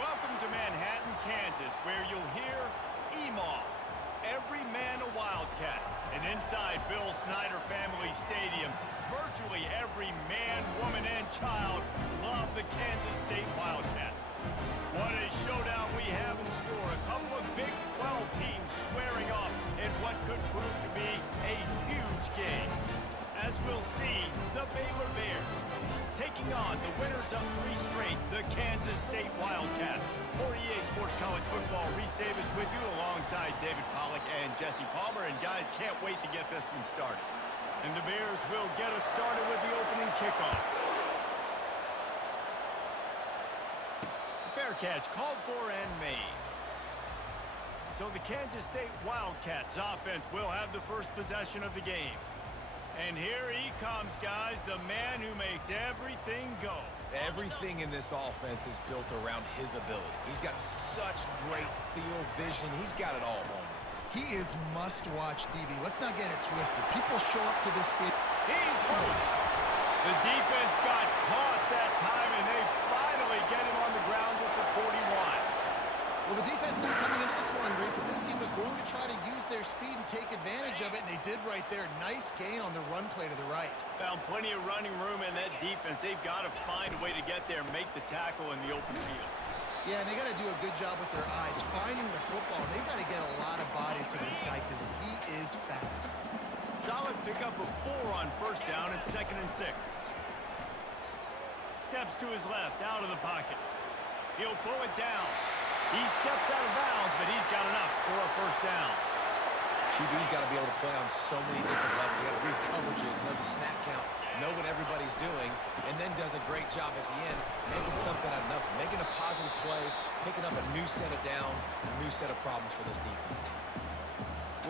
Welcome to Manhattan, Kansas, where you'll hear EMAW, every man a Wildcat. And inside Bill Snyder Family Stadium, virtually every man, woman, and child love the Kansas State Wildcats. What a showdown we have in store. A couple of Big 12 teams squaring off in what could prove to be a huge game. As we'll see, the Baylor Bears taking on the winners of 3 straight, the Kansas State Wildcats. For EA Sports College Football, Reese Davis with you alongside David Pollack and Jesse Palmer. And guys, can't wait to get this one started. And the Bears will get us started with the opening kickoff. Fair catch called for and made. So the Kansas State Wildcats offense will have the first possession of the game. And here he comes, guys, the man who makes everything go. Everything in this offense is built around his ability. He's got such great field vision. He's got it all home. He is must-watch TV. Let's not get it twisted. People show up to this stadium. He's loose. The defense got caught that time, and they finally get him on the ground at the 41. Well, the defense knew coming into this one, Reese, that this team was going to try to use their speed and take advantage of it, and they did right there. Nice gain on the run play to the right. Found plenty of running room in that defense. They've got to find a way to get there and make the tackle in the open field. Yeah, and they got to do a good job with their eyes, finding the football. They've got to get a lot of bodies to this guy because he is fast. Solid pickup of 4 on first down and 2nd and 6. Steps to his left, out of the pocket. He'll pull it down. He steps out of bounds, but he's got enough for a first down. QB's got to be able to play on so many different levels. He's got to read coverages, know the snap count, know what everybody's doing, and then does a great job at the end, making something out of nothing, making a positive play, picking up a new set of downs, a new set of problems for this defense.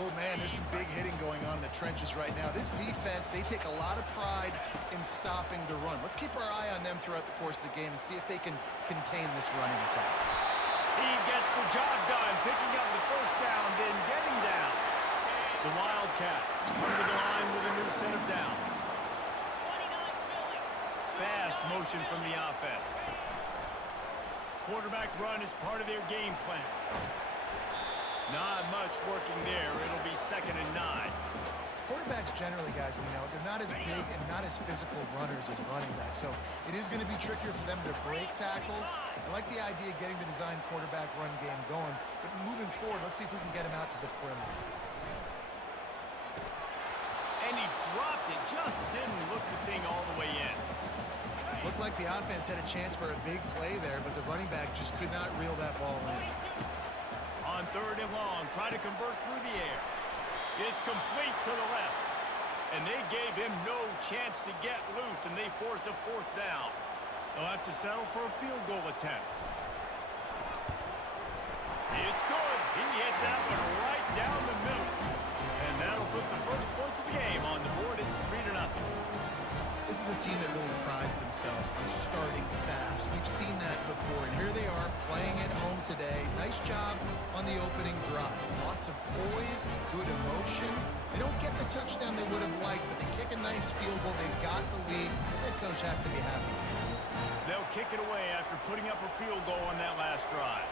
Oh, man, there's some big hitting going on in the trenches right now. This defense, they take a lot of pride in stopping the run. Let's keep our eye on them throughout the course of the game and see if they can contain this running attack. He gets the job done, picking up the first down, then getting down. The Wildcats come to the line with a new set of downs. Fast motion from the offense. Quarterback run is part of their game plan. Not much working there. It'll be 2nd and 9. Quarterbacks generally, guys, we know, they're not as big and not as physical runners as running backs. So it is going to be trickier for them to break tackles. I like the idea of getting the design quarterback run game going. But moving forward, let's see if we can get him out to the perimeter. And he dropped it. Just didn't look the thing all the way in. Looked like the offense had a chance for a big play there, but the running back just could not reel that ball in. On 3rd and long, try to convert through the air. It's complete to the left. And they gave him no chance to get loose, and they force a 4th down. They'll have to settle for a field goal attempt. It's good. He hit that one right down the middle. And that'll put the first points of the game on the board. It's 3-0. This is a team that really prides themselves on starting fast. We've seen that before, and here they are playing at home today. Nice job on the opening drive. Lots of poise, good emotion. They don't get the touchdown they would have liked, but they kick a nice field goal. They've got the lead. Their coach has to be happy. They'll kick it away after putting up a field goal on that last drive.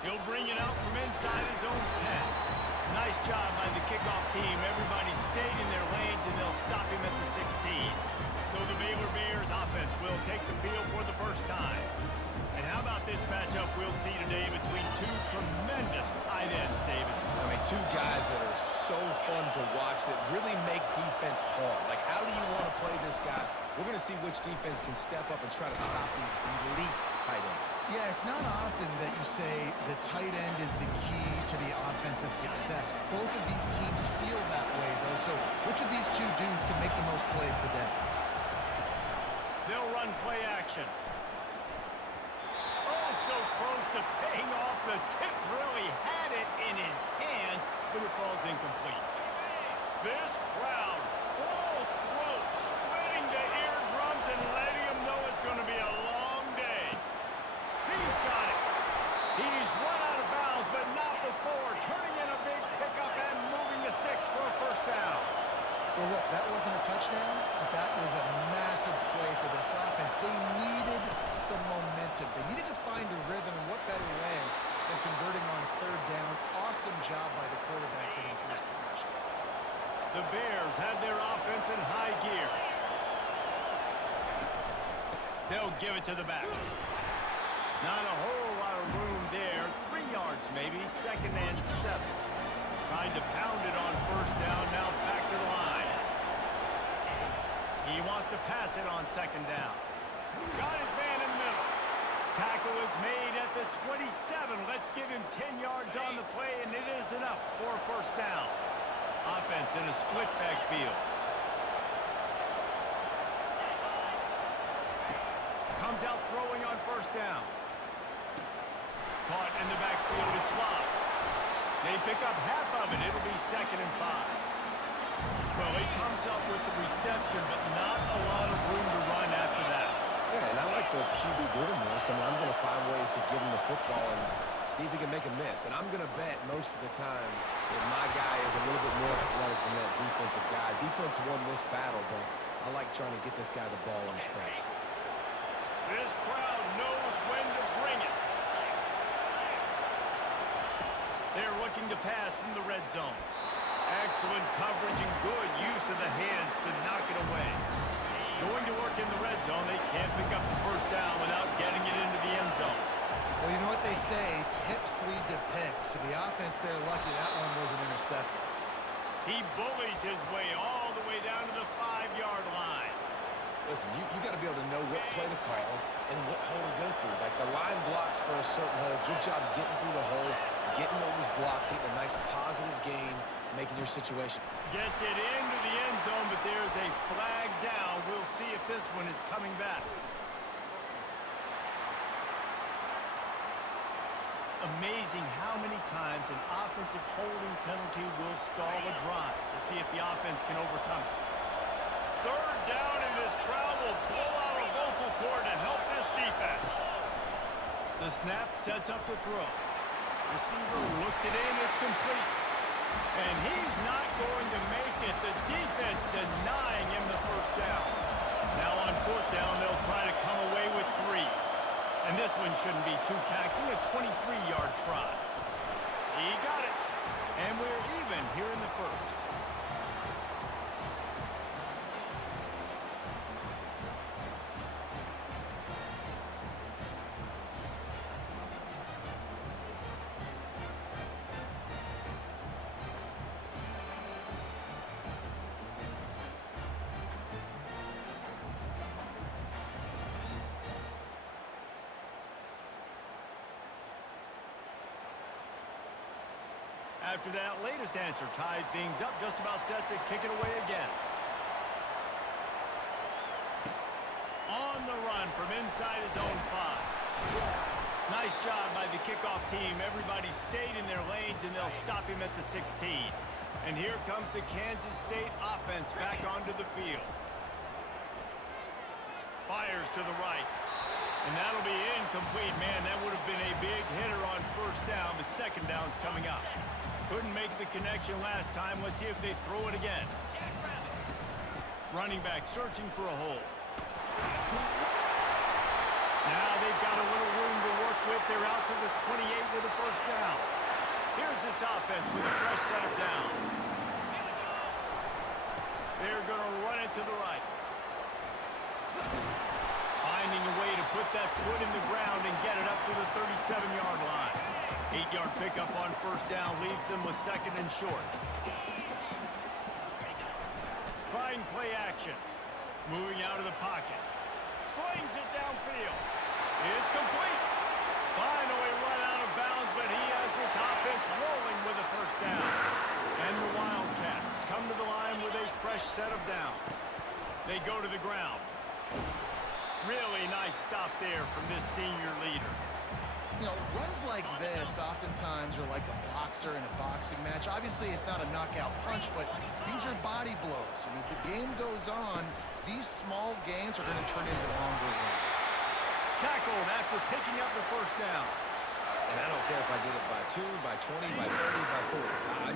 He'll bring it up from inside his own 10. Nice job by the kickoff team. Everybody stayed in their lanes, and they'll stop him at the 16. So the Baylor Bears offense will take the field for the first time. And how about this matchup we'll see today between 2 tremendous tight ends, David? I mean, 2 guys that are so fun to watch that really make defense hard. Like, how do you want to play this guy? We're going to see which defense can step up and try to stop these elite tight ends. Yeah, it's not often that you say the tight end is the key to the offense's success. Both of these teams feel that way, though. So which of these 2 dudes can make the most plays today? They'll run play action. Oh, so close to paying off. The tip really had it in his hands, but it falls incomplete. This crowd, full throat, splitting the eardrums and letting them know it's going to be a long day. He's got it. He's run out of bounds, but not before. Turning in a big pickup and moving the sticks for a first down. Well, look, that wasn't a touchdown, but that was a massive play for this offense. They needed some momentum. They needed to find a rhythm, and what better way than converting on third down. Awesome job by the quarterback getting through his progression. The Bears have their offense in high gear. They'll give it to the back. Not a whole lot of room there. 3 yards maybe, 2nd and 7. Trying to pound it on first down, now back to the line. He wants to pass it on 2nd down. Got his man in the middle. Tackle is made at the 27. Let's give him 10 yards on the play, and it is enough for a first down. Offense in a split backfield. Comes out throwing on first down. Caught in the backfield, it's locked. They pick up half of it. It'll be 2nd and 5. Well, he comes up with the reception, but not a lot of room to run after that. Yeah, and I like the QB doing this. I mean, I'm going to find ways to give him the football and see if he can make a miss. And I'm going to bet most of the time that my guy is a little bit more athletic than that defensive guy. Defense won this battle, but I like trying to get this guy the ball in space. This crowd knows when to bring it. They're looking to pass from the red zone. Excellent coverage and good use of the hands to knock it away. Going to work in the red zone. They can't pick up the first down without getting it into the end zone. Well, you know what they say, tips lead to picks. To the offense, they're lucky that one wasn't intercepted. He bullies his way all the way down to the 5-yard line. Listen, you got to be able to know what play to call and what hole to go through. Like, the line blocks for a certain hole. Good job getting through the hole, getting what was blocked, getting a nice positive gain, making your situation. Gets it into the end zone, but there's a flag down. We'll see if this one is coming back. Amazing how many times an offensive holding penalty will stall a drive. We'll see if the offense can overcome it. 3rd down, and this crowd will pull out a vocal cord to help this defense. The snap sets up the throw. Receiver looks it in, it's complete. And he's not going to make it. The defense denying him the first down. Now on 4th down, they'll try to come away with 3. And this one shouldn't be too taxing, a 23-yard try. He got it. And we're even here in the first. After that latest answer tied things up, just about set to kick it away again. On the run from inside his own 5. Nice job by the kickoff team. Everybody stayed in their lanes, and they'll stop him at the 16. And here comes the Kansas State offense back onto the field. Fires to the right. And that'll be incomplete. Man, that would have been a big hitter on first down, but 2nd down's coming up. Couldn't make the connection last time. Let's see if they throw it again. Running back searching for a hole. Now they've got a little room to work with. They're out to the 28 with a first down. Here's this offense with a fresh set of downs. They're going to run it to the right. Finding a way to put that foot in the ground and get it up to the 37-yard line. 8-yard pickup on first down leaves them with 2nd and short. Trying play action. Moving out of the pocket. Slings it downfield. It's complete. Finally run out of bounds, but he has this offense rolling with a first down. And the Wildcats come to the line with a fresh set of downs. They go to the ground. Really nice stop there from this senior leader. You know, runs like this oftentimes are like a boxer in a boxing match. Obviously, it's not a knockout punch, but these are body blows. And as the game goes on, these small gains are going to turn into longer runs. Tackled after picking up the first down. And I don't care if I get it by 2, by 20, by 30, by 40.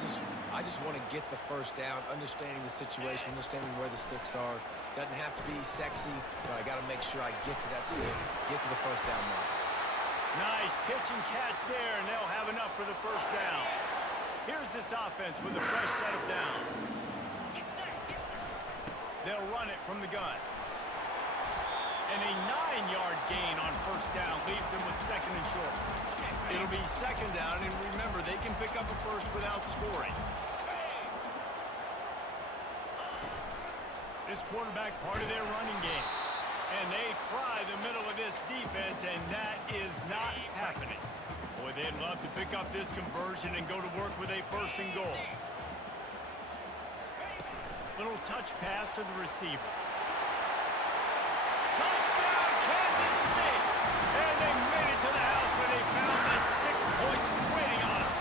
I just want to get the first down, understanding the situation, understanding where the sticks are. Doesn't have to be sexy, but I got to make sure I get to that stick, get to the first down mark. Nice pitch and catch there, and they'll have enough for the first down. Here's this offense with a fresh set of downs. They'll run it from the gun. And a 9-yard gain on first down leaves them with second and short. It'll be second down, and remember, they can pick up a first without scoring. This quarterback part of their running game. And they try the middle of this defense, and that is not happening. Boy, they'd love to pick up this conversion and go to work with a first and goal. Little touch pass to the receiver. Touchdown, Kansas State! And they made it to the house when they found that 6 points waiting on them.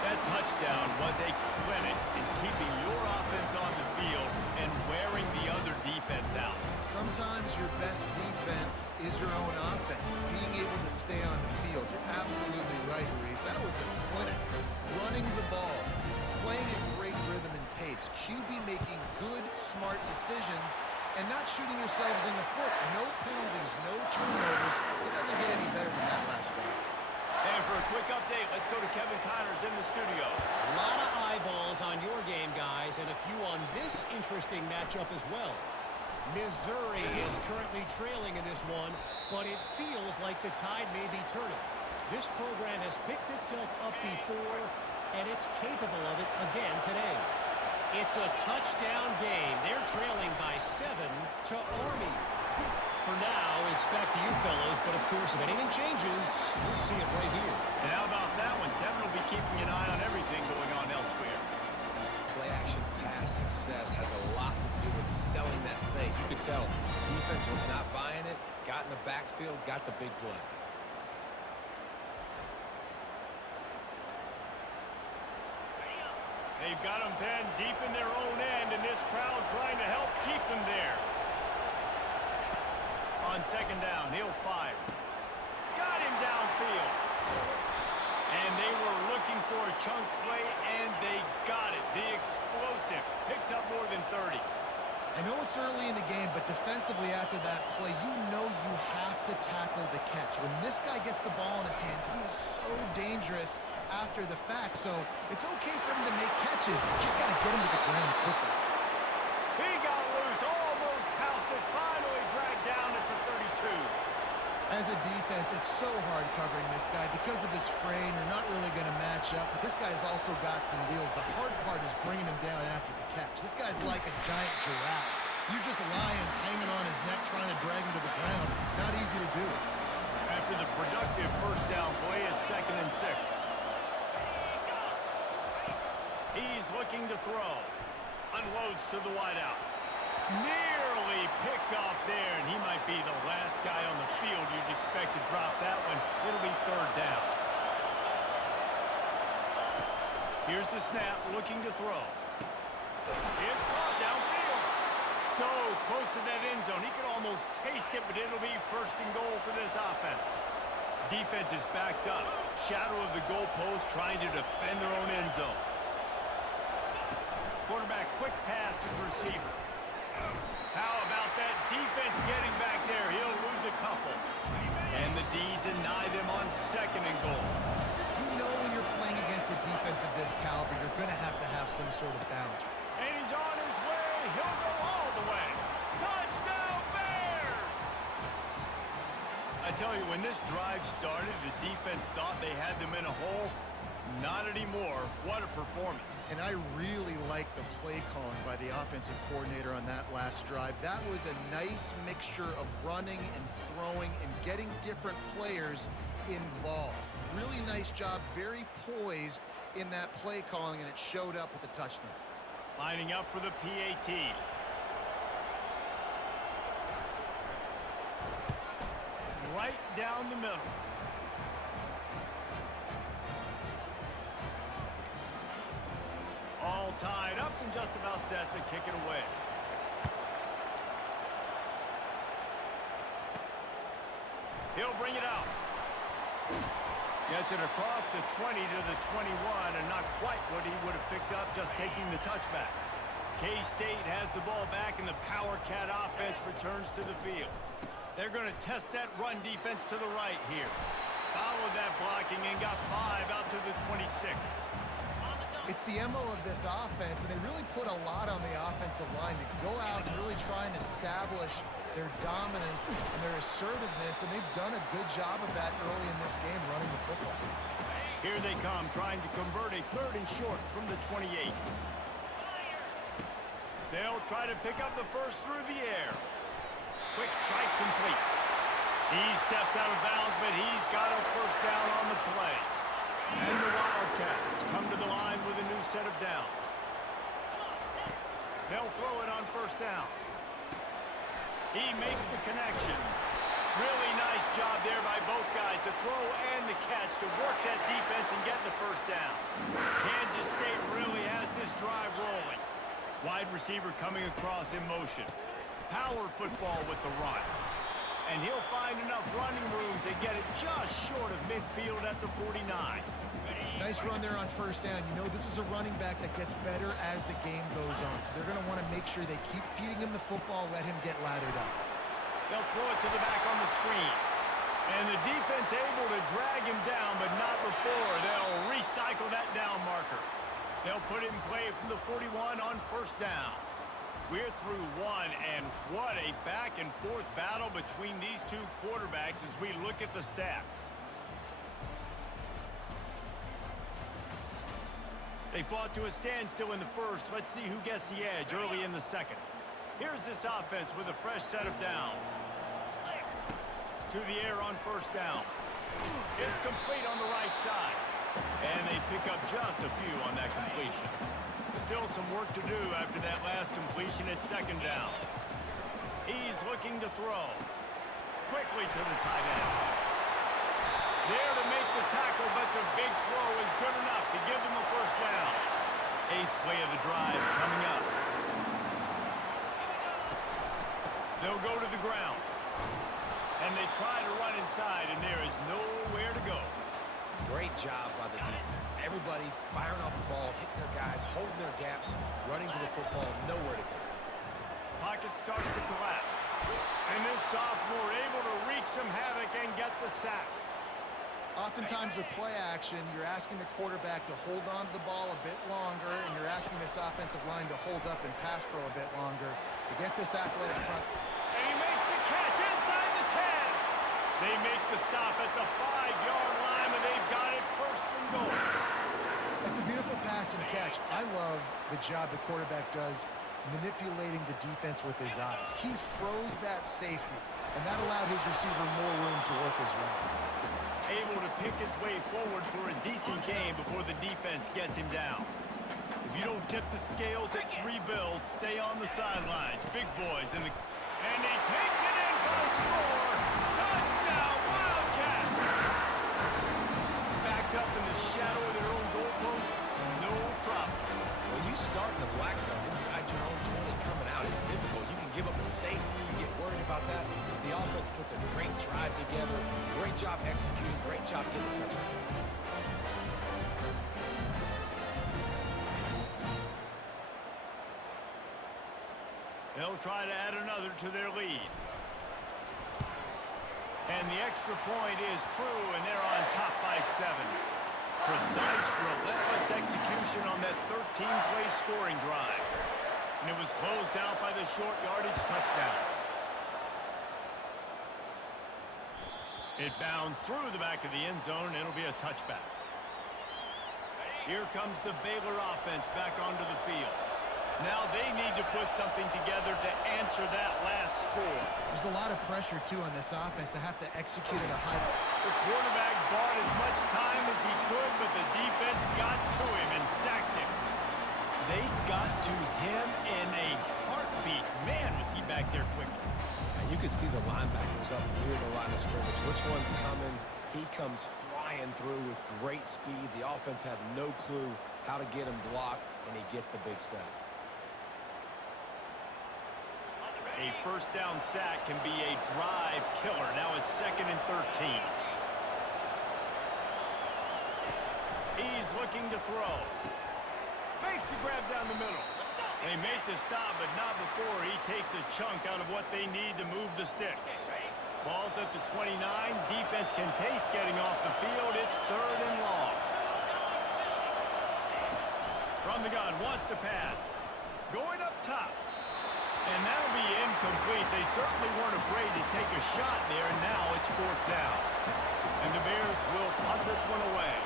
That touchdown was a clinic in keeping your offense on the field and wearing the other defense out. Sometimes your best defense is your own offense. Being able to stay on the field. You're absolutely right, Reese. That was a clinic. Running the ball, playing at great rhythm and pace. QB making good, smart decisions and not shooting yourselves in the foot. No penalties, no turnovers. It doesn't get any better than that last drive. And for a quick update, let's go to Kevin Connors in the studio. A lot of eyeballs on your game, guys, and a few on this interesting matchup as well. Missouri is currently trailing in this one, but it feels like the tide may be turning. This program has picked itself up before, and it's capable of it again today. It's a touchdown game. They're trailing by 7 to Army. For now, it's back to you fellows, but of course, if anything changes, you'll see it right here. And how about that one? Kevin will be keeping an eye on everything going on elsewhere. Play-action pass success has a lot to do with selling that fake. You could tell defense was not buying it, got in the backfield, got the big play. They've got them pinned deep in their own end, and this crowd trying to help keep them there. On second down, he'll fire. Got him downfield. And they were looking for a chunk play, and they got it. The explosive picks up more than 30. I know it's early in the game, but defensively after that play, you know you have to tackle the catch. When this guy gets the ball in his hands, he is so dangerous after the fact. So it's okay for him to make catches. You just got to get him to the ground quickly. He got loose, almost housed it, finally dragged down at the 32. As a defense, it's so hard covering this guy. Because of his frame, you're not really going to match up. But this guy's also got some wheels. The hard part is bringing him down after the catch. This guy's like a giant giraffe. You're just lions hanging on his neck trying to drag him to the ground. Not easy to do. After the productive first down play, it's second and 6. He's looking to throw. Unloads to the wideout. Nearly picked off there, and he might be the last guy on the field you'd expect to drop that one. It'll be third down. Here's the snap, looking to throw. It's caught downfield. So close to that end zone. He could almost taste it, but it'll be first and goal for this offense. Defense is backed up. Shadow of the goalpost trying to defend their own end zone. Quarterback, quick pass to the receiver. How about that defense getting back there? He'll lose a couple. And the D deny them on second and goal. You know when you're playing against a defense of this caliber, you're going to have some sort of balance. And he's on his way. He'll go all the way. Touchdown, Bears! I tell you, when this drive started, the defense thought they had them in a hole. Not anymore. What a performance. And I really like the play calling by the offensive coordinator on that last drive. That was a nice mixture of running and throwing and getting different players involved. Really nice job, very poised in that play calling, and it showed up with the touchdown. Lining up for the PAT. Right down the middle. All tied up and just about set to kick it away. He'll bring it out. Gets it across the 20 to the 21, and not quite what he would have picked up just taking the touchback. K-State has the ball back, and the Power Cat offense returns to the field. They're going to test that run defense to the right here. Followed that blocking and got 5 out to the 26. It's the MO of this offense, and they really put a lot on the offensive line to go out and really try and establish their dominance and their assertiveness, and they've done a good job of that early in this game running the football. Here they come, trying to convert a 3rd and short from the 28. They'll try to pick up the first through the air. Quick strike complete. He steps out of bounds, but he's got a first down on the play. And the Wildcats come to the line with a new set of downs. They'll throw it on first down. He makes the connection. Really nice job there by both guys to throw and the catch to work that defense and get the first down. Kansas State really has this drive rolling. Wide receiver coming across in motion. Power football with the run. And he'll find enough running room to get it just short of midfield at the 49. Nice run there on first down. You know, this is a running back that gets better as the game goes on. So they're going to want to make sure they keep feeding him the football, let him get lathered up. They'll throw it to the back on the screen. And the defense able to drag him down, but not before. They'll recycle that down marker. They'll put it in play from the 41 on first down. We're through one, and what a back-and-forth battle between these two quarterbacks as we look at the stats. They fought to a standstill in the first. Let's see who gets the edge early in the second. Here's this offense with a fresh set of downs. To the air on first down. It's complete on the right side. And they pick up just a few on that completion. Still some work to do after that last completion at second down. He's looking to throw. Quickly to the tight end. There to make the tackle, but the big throw is good enough to give them a first down. 8th play of the drive coming up. They'll go to the ground. And they try to run inside, and there is nowhere to go. Great job by the defense. Everybody firing off the ball, hitting their guys, holding their gaps, running to the football, nowhere to go. Pocket starts to collapse. And this sophomore able to wreak some havoc and get the sack. Oftentimes with play action, you're asking the quarterback to hold on to the ball a bit longer, and you're asking this offensive line to hold up and pass pro a bit longer. Against this athletic front. And he makes the catch inside the 10. They make the stop at the 5-yard line, and they've got it first and goal. It's a beautiful pass and catch. I love the job the quarterback does manipulating the defense with his eyes. He froze that safety, and that allowed his receiver more room to work his route. Able to pick his way forward for a decent game before the defense gets him down. If you don't tip the scales at 3 bills, stay on the sidelines. Big boys in the... And he takes it in for a score. Touchdown, Wildcats! Backed up in the shadow of their own goalpost, no problem. When you start in the black zone inside your own 20 coming out, it's difficult. You can give up a safety, you get worried about that. The offense puts a great drive together, great job executing, great job getting the touchdown. They'll try to add another to their lead. And the extra point is true, and they're on top by 7. Precise, relentless execution on that 13-play scoring drive. And it was closed out by the short yardage touchdown. It bounds through the back of the end zone, and it'll be a touchback. Here comes the Baylor offense back onto the field. Now they need to put something together to answer that last score. There's a lot of pressure, too, on this offense to have to execute at a high... The quarterback bought as much time as he could, but the defense got to him and sacked him. They got to him in a heartbeat. Man, was he back there quickly. And you could see the linebackers up near the line of scrimmage. Which one's coming? He comes flying through with great speed. The offense had no clue how to get him blocked, and he gets the big sack. A first down sack can be a drive killer. Now it's 2nd and 13. He's looking to throw. Makes the grab down the middle. They make the stop, but not before he takes a chunk out of what they need to move the sticks. Ball's at the 29. Defense can taste getting off the field. It's 3rd and long. From the gun, wants to pass. Going up top. And that'll be incomplete. They certainly weren't afraid to take a shot there, and now it's 4th down. And the Bears will punt this one away.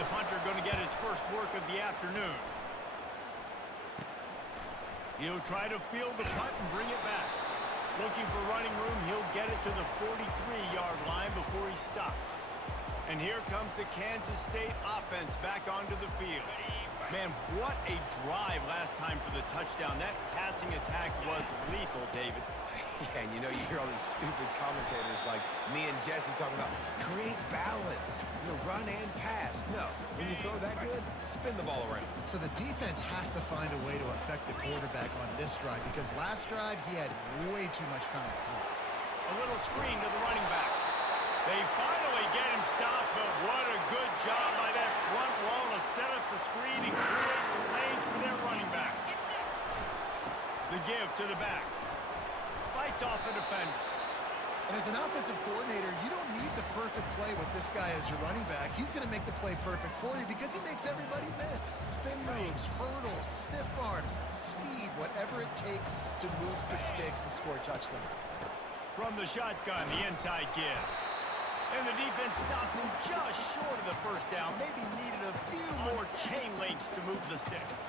The punter going to get his first work of the afternoon. He'll try to field the punt and bring it back. Looking for running room, he'll get it to the 43-yard line before he stopped. And here comes the Kansas State offense back onto the field. Man, what a drive last time for the touchdown. That passing attack was lethal, David. Yeah, and you know, you hear all these stupid commentators like me and Jesse talking about create balance, run and pass. No, when you throw that good, spin the ball around. So the defense has to find a way to affect the quarterback on this drive because last drive he had way too much time to throw. A little screen to the running back. They finally get him stopped, but what a good job by that front wall to set up the screen and create some lanes for their running back. The give to the back. Fights off a defender. And as an offensive coordinator, you don't need the perfect play with this guy as your running back. He's going to make the play perfect for you because he makes everybody miss. Spin moves, hurdles, stiff arms, speed, whatever it takes to move the sticks and score touchdowns. From the shotgun, the inside give. And the defense stops him just short of the first down. Maybe needed a few more chain links to move the sticks.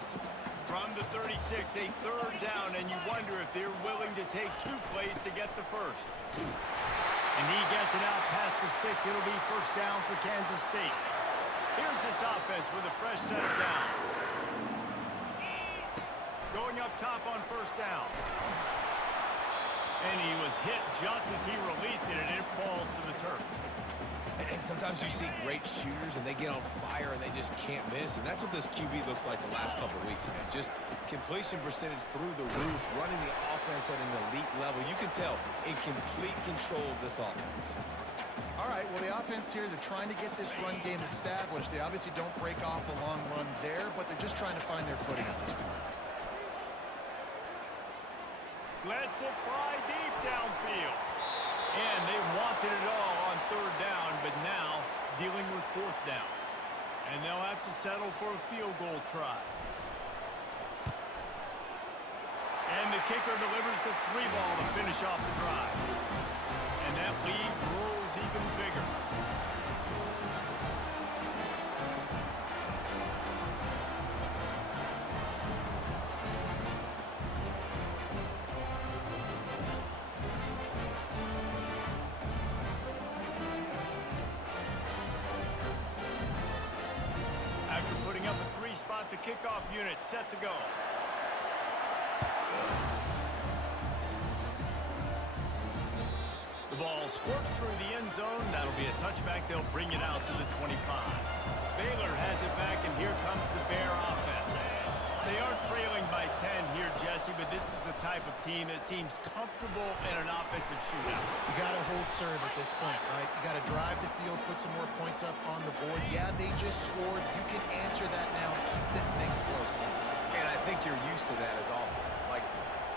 From the 36, a 3rd down, and you wonder if they're willing to take 2 plays to get the first. And he gets it out past the sticks. It'll be 1st down for Kansas State. Here's this offense with a fresh set of downs. Going up top on 1st down. And he was hit just as he released it, and it falls to the turf. And sometimes you see great shooters, and they get on fire, and they just can't miss. And that's what this QB looks like the last couple of weeks, man. Just completion percentage through the roof, running the offense at an elite level. You can tell in complete control of this offense. All right, well, the offense here, they're trying to get this run game established. They obviously don't break off a long run there, but they're just trying to find their footing at this point. Lets it fly deep downfield. And they wanted it all on 3rd down, but now dealing with 4th down. And they'll have to settle for a field goal try. And the kicker delivers the 3-ball to finish off the drive. And that lead grows even bigger. The kickoff unit set to go. The ball squirts through the end zone. That'll be a touchback. They'll bring it out to the 25. Baylor has it back, and here comes the Bear offense. They are trailing by 10 here, Jesse, but this is the type of team that seems comfortable in an offensive shootout. You got to hold serve at this point, right? You got to drive the field, put some more points up on the board. Yeah, they just scored. You can answer that now and keep this thing close. And I think you're used to that as offense. Like,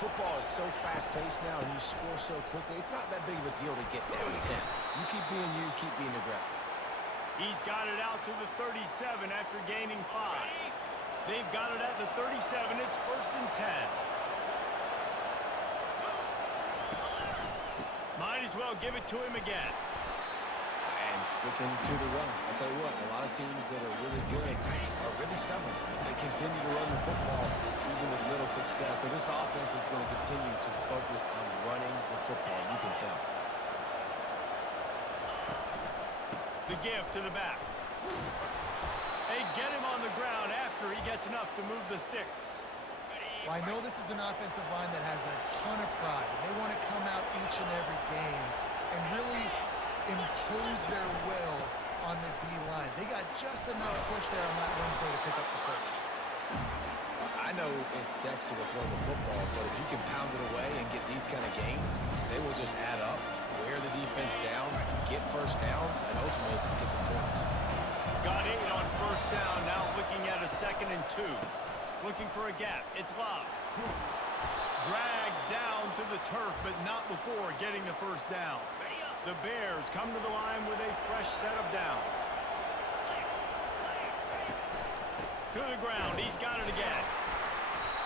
football is so fast-paced now, and you score so quickly. It's not that big of a deal to get down 10. You keep being aggressive. He's got it out to the 37 after gaining 5. They've got it at the 37. It's 1st and 10. Might as well give it to him again. And sticking to the run. I'll tell you what, a lot of teams that are really good are really stubborn. And they continue to run the football even with little success. So this offense is going to continue to focus on running the football. You can tell. The give to the back. They get him on the ground after he gets enough to move the sticks. Well, I know this is an offensive line that has a ton of pride. They want to come out each and every game and really impose their will on the D-line. They got just enough push there on that one play to pick up the first. I know it's sexy to throw the football, but if you can pound it away and get these kind of gains, they will just add up. Where wear the defense down, get first downs, and ultimately get some points. Got 8 on first down. Now looking at a 2nd and 2. Looking for a gap. It's Love. Dragged down to the turf, but not before getting the first down. The Bears come to the line with a fresh set of downs. To the ground. He's got it again.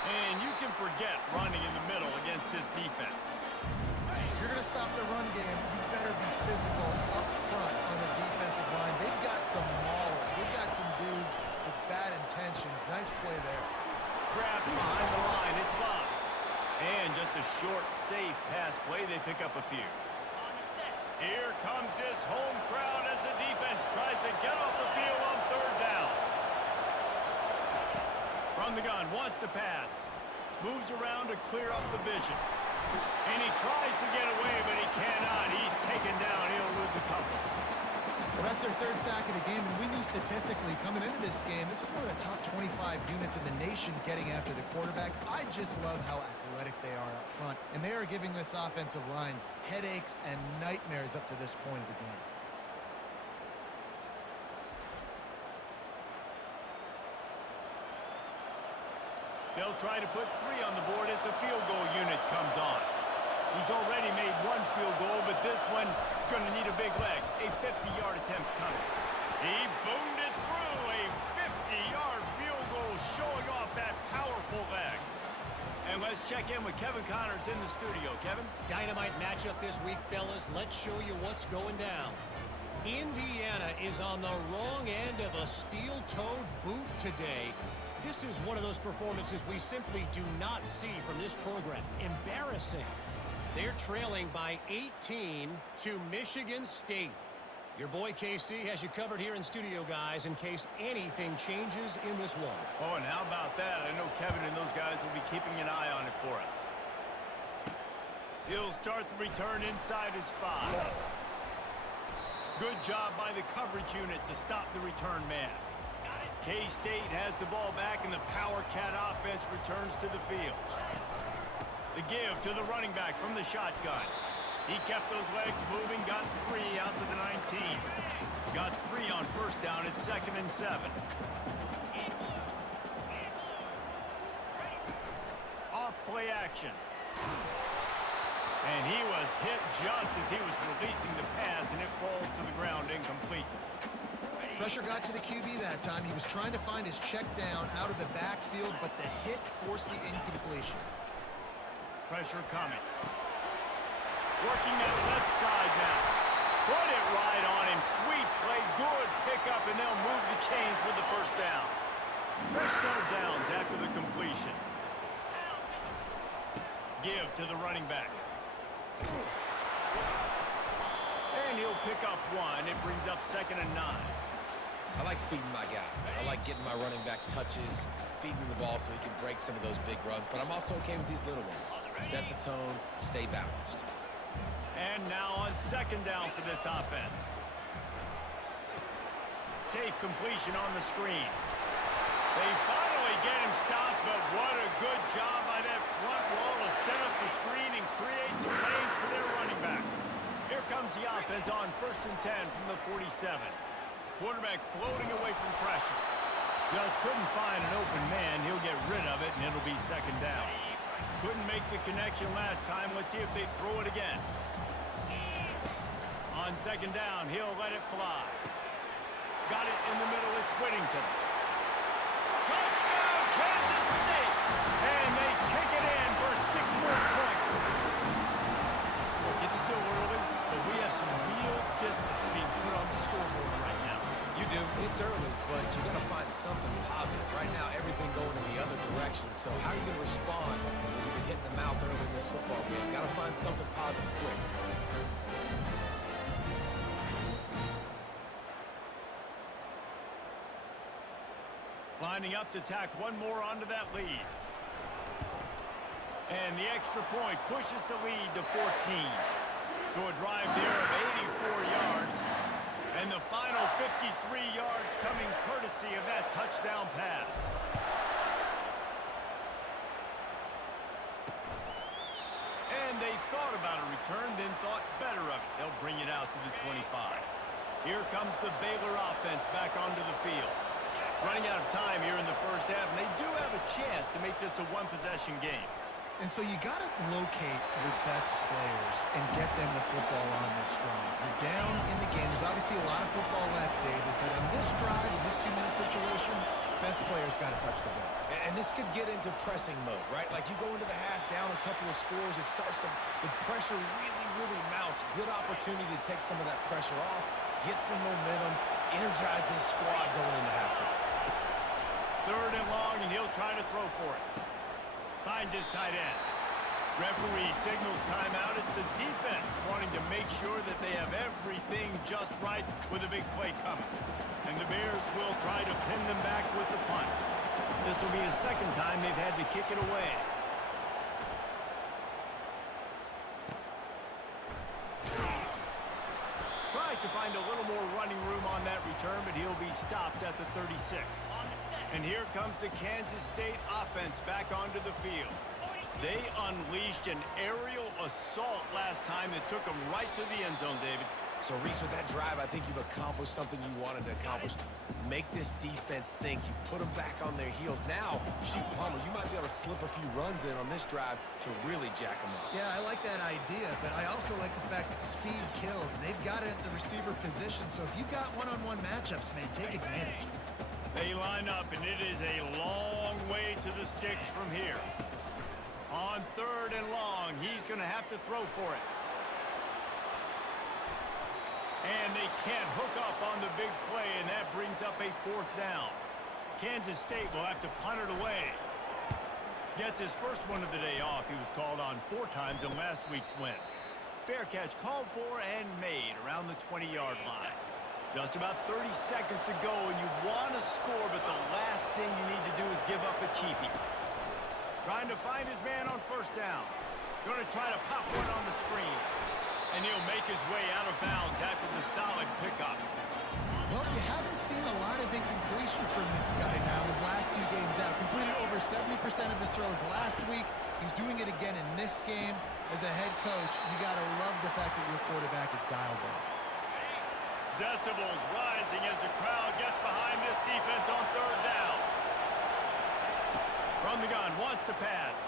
And you can forget running in the middle against this defense. If you're going to stop the run game, you better be physical up front on the defensive line. They've got some maulers. They've got some dudes with bad intentions. Nice play there. Grab behind the line. It's Love. And just a short, safe pass play. They pick up a few. Here comes this home crowd as the defense tries to get off the field on 3rd down. From the gun, wants to pass. Moves around to clear up the vision. And he tries to get away, but he cannot. He's taken down. He'll lose a couple. Well, that's their 3rd sack of the game, and we knew statistically coming into this game, this is one of the top 25 units in the nation getting after the quarterback. I just love how athletic they are up front, and they are giving this offensive line headaches and nightmares up to this point of the game. They'll try to put 3 on the board as the field goal unit comes on. He's already made 1 field goal, but this one going to need a big leg. A 50-yard attempt coming. He boomed it through. A 50-yard field goal showing off that powerful leg. And let's check in with Kevin Connors in the studio. Kevin? Dynamite matchup this week, fellas. Let's show you what's going down. Indiana is on the wrong end of a steel-toed boot today. This is one of those performances we simply do not see from this program. Embarrassing. They're trailing by 18 to Michigan State. Your boy KC has you covered here in studio, guys, in case anything changes in this one. Oh, and how about that? I know Kevin and those guys will be keeping an eye on it for us. He'll start the return inside his 5. Good job by the coverage unit to stop the return man. K-State has the ball back, and the Power Cat offense returns to the field. The give to the running back from the shotgun. He kept those legs moving, got 3 out to the 19. Got 3 on first down at 2nd and 7. Off play action. And he was hit just as he was releasing the pass, and it falls to the ground incomplete. Pressure got to the QB that time. He was trying to find his check down out of the backfield, but the hit forced the incompletion. Pressure coming. Working that left side now. Put it right on him. Sweet play. Good pickup, and they'll move the chains with the first down. Fresh set of downs after the completion. Give to the running back. And he'll pick up 1. It brings up 2nd and 9. I like feeding my guy. I like getting my running back touches, feeding him the ball so he can break some of those big runs. But I'm also okay with these little ones. Set the tone, stay balanced. And now on 2nd down for this offense. Safe completion on the screen. They finally get him stopped, but what a good job by that front wall to set up the screen and create some lanes for their running back. Here comes the offense on 1st and 10 from the 47. Quarterback floating away from pressure. Just couldn't find an open man. He'll get rid of it, and it'll be 2nd down. Couldn't make the connection last time. Let's see if they throw it again. On 2nd down, he'll let it fly. Got it in the middle. It's Whittington. Touchdown, Kansas State! And they take it in for 6 more points. Look, it's still early, but we have some real distance being put on the scoreboard right now. You do. It's early, but you got to find something positive. Right now, everything going in the other direction. So how are you going to respond when you've been hitting the mouth early in this football game? Got to find something positive quick. Lining up to tack 1 more onto that lead. And the extra point pushes the lead to 14. So a drive there of 84 yards. And the final 53 yards coming courtesy of that touchdown pass. And they thought about a return, then thought better of it. They'll bring it out to the 25. Here comes the Baylor offense back onto the field. Running out of time here in the first half, and they do have a chance to make this a one-possession game. And so you got to locate your best players and get them the football on this drive. You're down in the game. There's obviously a lot of football left, David, but on this drive, in this 2-minute situation, best players got to touch the ball. And this could get into pressing mode, right? Like you go into the half down a couple of scores, it starts to, the pressure really mounts. Good opportunity to take some of that pressure off, get some momentum, energize this squad going into halftime. 3rd and long, and he'll try to throw for it. Finds his tight end. Referee signals timeout. It's the defense wanting to make sure that they have everything just right with a big play coming. And the Bears will try to pin them back with the punt. This will be the second time they've had to kick it away. Tries to find a little more running room on that return, but he'll be stopped at the 36. And here comes the Kansas State offense back onto the field. They unleashed an aerial assault last time that took them right to the end zone, David. So, Reese, with that drive, I think you've accomplished something you wanted to accomplish. Make this defense think. You put them back on their heels. Now, shoot, Palmer, you might be able to slip a few runs in on this drive to really jack them up. Yeah, I like that idea, but I also like the fact that speed kills. And they've got it at the receiver position, so if you've got one-on-one matchups, man, take advantage. They line up, and it is a long way to the sticks from here. On 3rd and long, he's going to have to throw for it. And they can't hook up on the big play, and that brings up a 4th down. Kansas State will have to punt it away. Gets his first one of the day off. He was called on 4 times in last week's win. Fair catch called for and made around the 20-yard line. Just about 30 seconds to go, and you want to score, but the last thing you need to do is give up a cheapie. Trying to find his man on 1st down. Going to try to pop one on the screen. And he'll make his way out of bounds after the solid pickup. Well, you haven't seen a lot of incompletions from this guy now his last 2 games out. Completed over 70% of his throws last week. He's doing it again in this game. As a head coach, you got to love the fact that your quarterback is dialed in. Decibels rising as the crowd gets behind this defense on 3rd down. From the gun, wants to pass.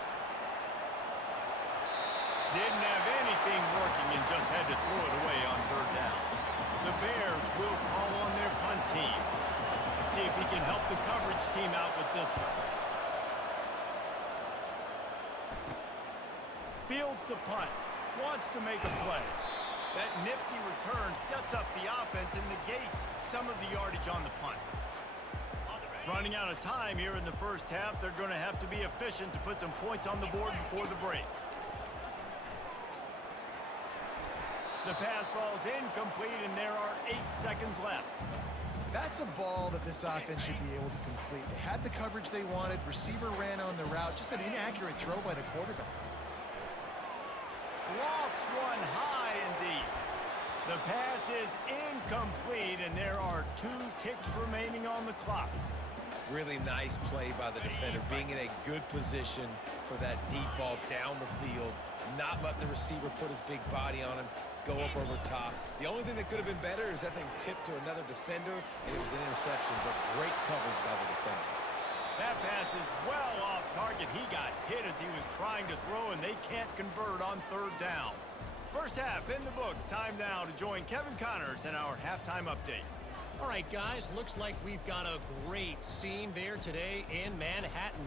Didn't have anything working and just had to throw it away on 3rd down. The Bears will call on their punt team. Let's see if he can help the coverage team out with this one. Fields the punt. Wants to make a play. That nifty return sets up the offense and negates some of the yardage on the punt. Running out of time here in the first half, they're going to have to be efficient to put some points on the board before the break. The pass falls incomplete, and there are 8 seconds left. That's a ball that this offense should be able to complete. They had the coverage they wanted. Receiver ran on the route. Just an inaccurate throw by the quarterback. Lofts one high indeed. The pass is incomplete, and there are 2 ticks remaining on the clock. Really nice play by the defender, being in a good position for that deep ball down the field, not letting the receiver put his big body on him, go up over top. The only thing that could have been better is that thing tipped to another defender, and it was an interception, but great coverage by the defender. That pass is well off target. He got hit as he was trying to throw, and they can't convert on 3rd down. First half in the books. Time now to join Kevin Connors in our halftime update. All right, guys, looks like we've got a great scene there today in Manhattan.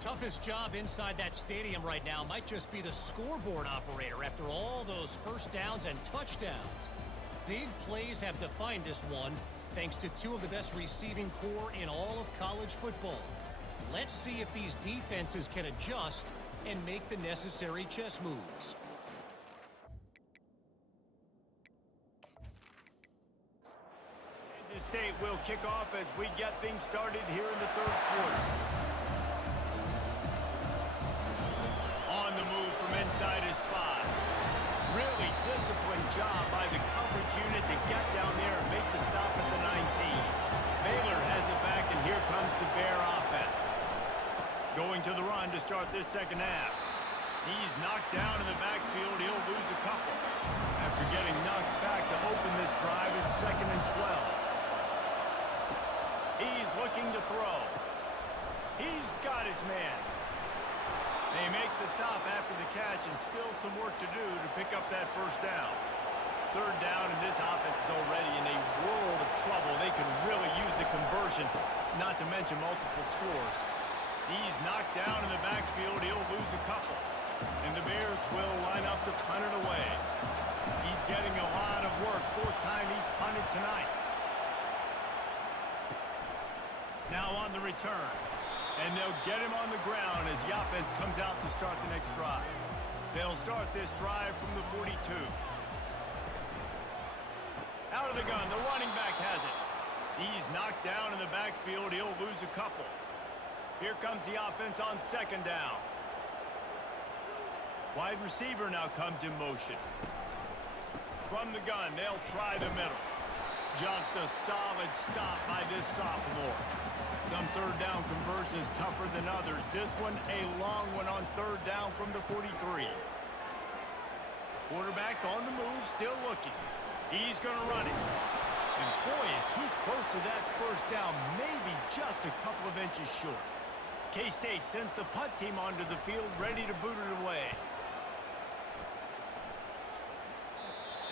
Toughest job inside that stadium right now might just be the scoreboard operator after all those first downs and touchdowns. Big plays have defined this one, thanks to 2 of the best receiving core in all of college football. Let's see if these defenses can adjust and make the necessary chess moves. Kansas State will kick off as we get things started here in the 3rd quarter. On the move from inside his spot. Really disciplined job by the coverage unit to get down there and make the stop at the 19. Baylor has it back, and here comes the Bear offense. Going to the run to start this second half. He's knocked down in the backfield. He'll lose a couple. After getting knocked back to open this drive, it's 2nd and 12. He's looking to throw. He's got his man. They make the stop after the catch and still some work to do to pick up that first down. 3rd down, and this offense is already in a world of trouble. They can really use a conversion, not to mention multiple scores. He's knocked down in the backfield. He'll lose a couple. And the Bears will line up to punt it away. He's getting a lot of work. 4th time he's punted tonight. Now on the return. And they'll get him on the ground as the offense comes out to start the next drive. They'll start this drive from the 42. Out of the gun, the running back has it. He's knocked down in the backfield. He'll lose a couple. Here comes the offense on 2nd down. Wide receiver now comes in motion. From the gun, they'll try the middle. Just a solid stop by this sophomore. Some 3rd down conversions tougher than others. This one a long one on 3rd down from the 43. Quarterback on the move, still looking. He's going to run it. And boy, is he close to that first down, maybe just a couple of inches short. K-State sends the punt team onto the field, ready to boot it away.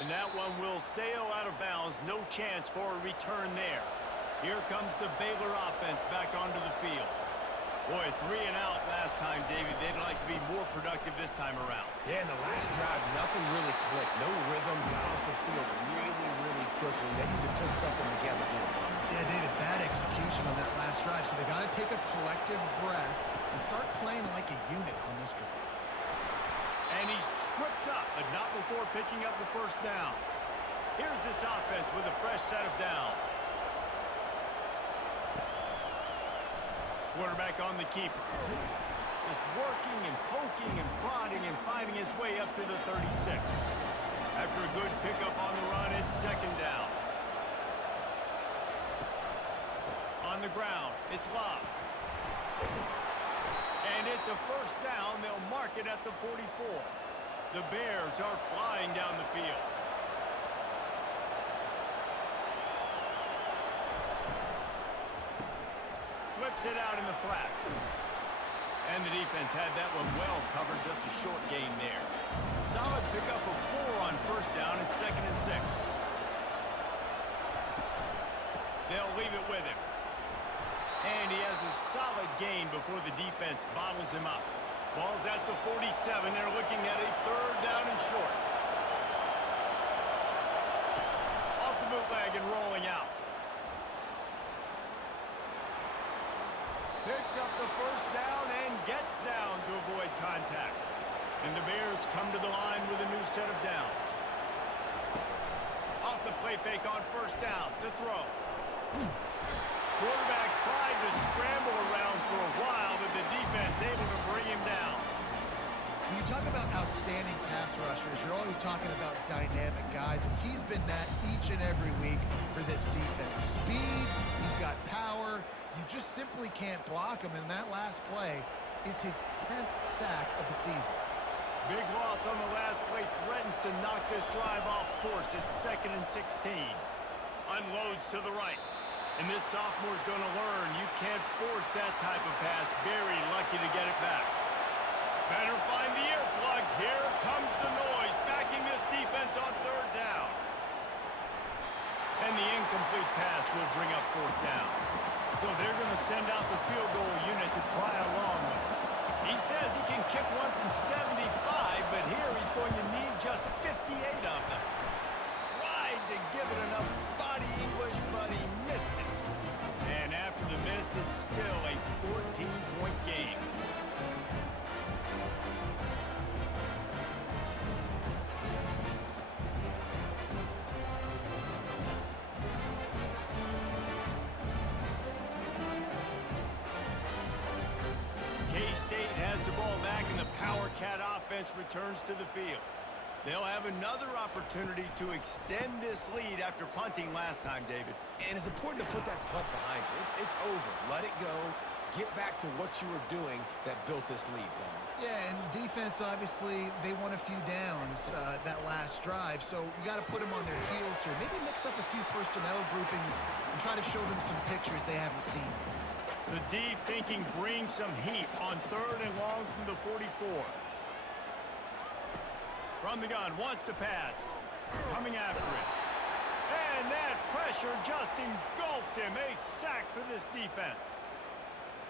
And that one will sail out of bounds. No chance for a return there. Here comes the Baylor offense back onto the field. Boy, 3 and out last time, David. They'd like to be more productive this time around. Yeah, in the last drive, nothing really clicked. No rhythm, got off the field really, really quickly. They need to put something together here. Yeah, David, bad execution on that last drive, so they got to take a collective breath and start playing like a unit on this drive. And he's tripped up, but not before picking up the first down. Here's this offense with a fresh set of downs. Quarterback on the keeper. Just working and poking and prodding and finding his way up to the 36. After a good pickup on the run, it's 2nd down. On the ground, it's Love. And it's a first down. They'll mark it at the 44. The Bears are flying down the field. Flips it out in the flat. And the defense had that one well covered, just a short gain there. Solid pickup of 4 on first down. It's 2nd and 6. They'll leave it with him. And he has a solid gain before the defense bottles him up. Ball's at the 47. They're looking at a 3rd down and short. Off the bootleg and rolling out. Picks up the first down and gets down to avoid contact. And the Bears come to the line with a new set of downs. Off the play fake on first down to throw. Quarterback tried to scramble around for a while, but the defense able to bring him down. When you talk about outstanding pass rushers, you're always talking about dynamic guys, and he's been that each and every week for this defense. Speed, he's got power. You just simply can't block him, and that last play is his 10th sack of the season. Big loss on the last play, threatens to knock this drive off course. It's 2nd and 16. Unloads to the right. And this sophomore's going to learn you can't force that type of pass. Very lucky to get it back. Better find the earplugs. Here comes the noise, backing this defense on 3rd down. And the incomplete pass will bring up 4th down. So they're going to send out the field goal unit to try along with it. He says he can kick one from 75, but here he's going to need just 58 of them. Tried to give it enough body English, but he missed it. And after the miss, it's still a 14-point game. K-State has the ball back, and the Power Cat offense returns to the field. They'll have another opportunity to extend this lead after punting last time, David. And it's important to put that punt behind you. It's over. Let it go. Get back to what you were doing that built this lead, Coleman. Yeah, and defense, obviously, they won a few downs that last drive, so you got to put them on their heels here. Maybe mix up a few personnel groupings and try to show them some pictures they haven't seen. The D thinking bring some heat on 3rd and long from the 44. From the gun, wants to pass. Coming after it. And that pressure just engulfed him. A sack for this defense.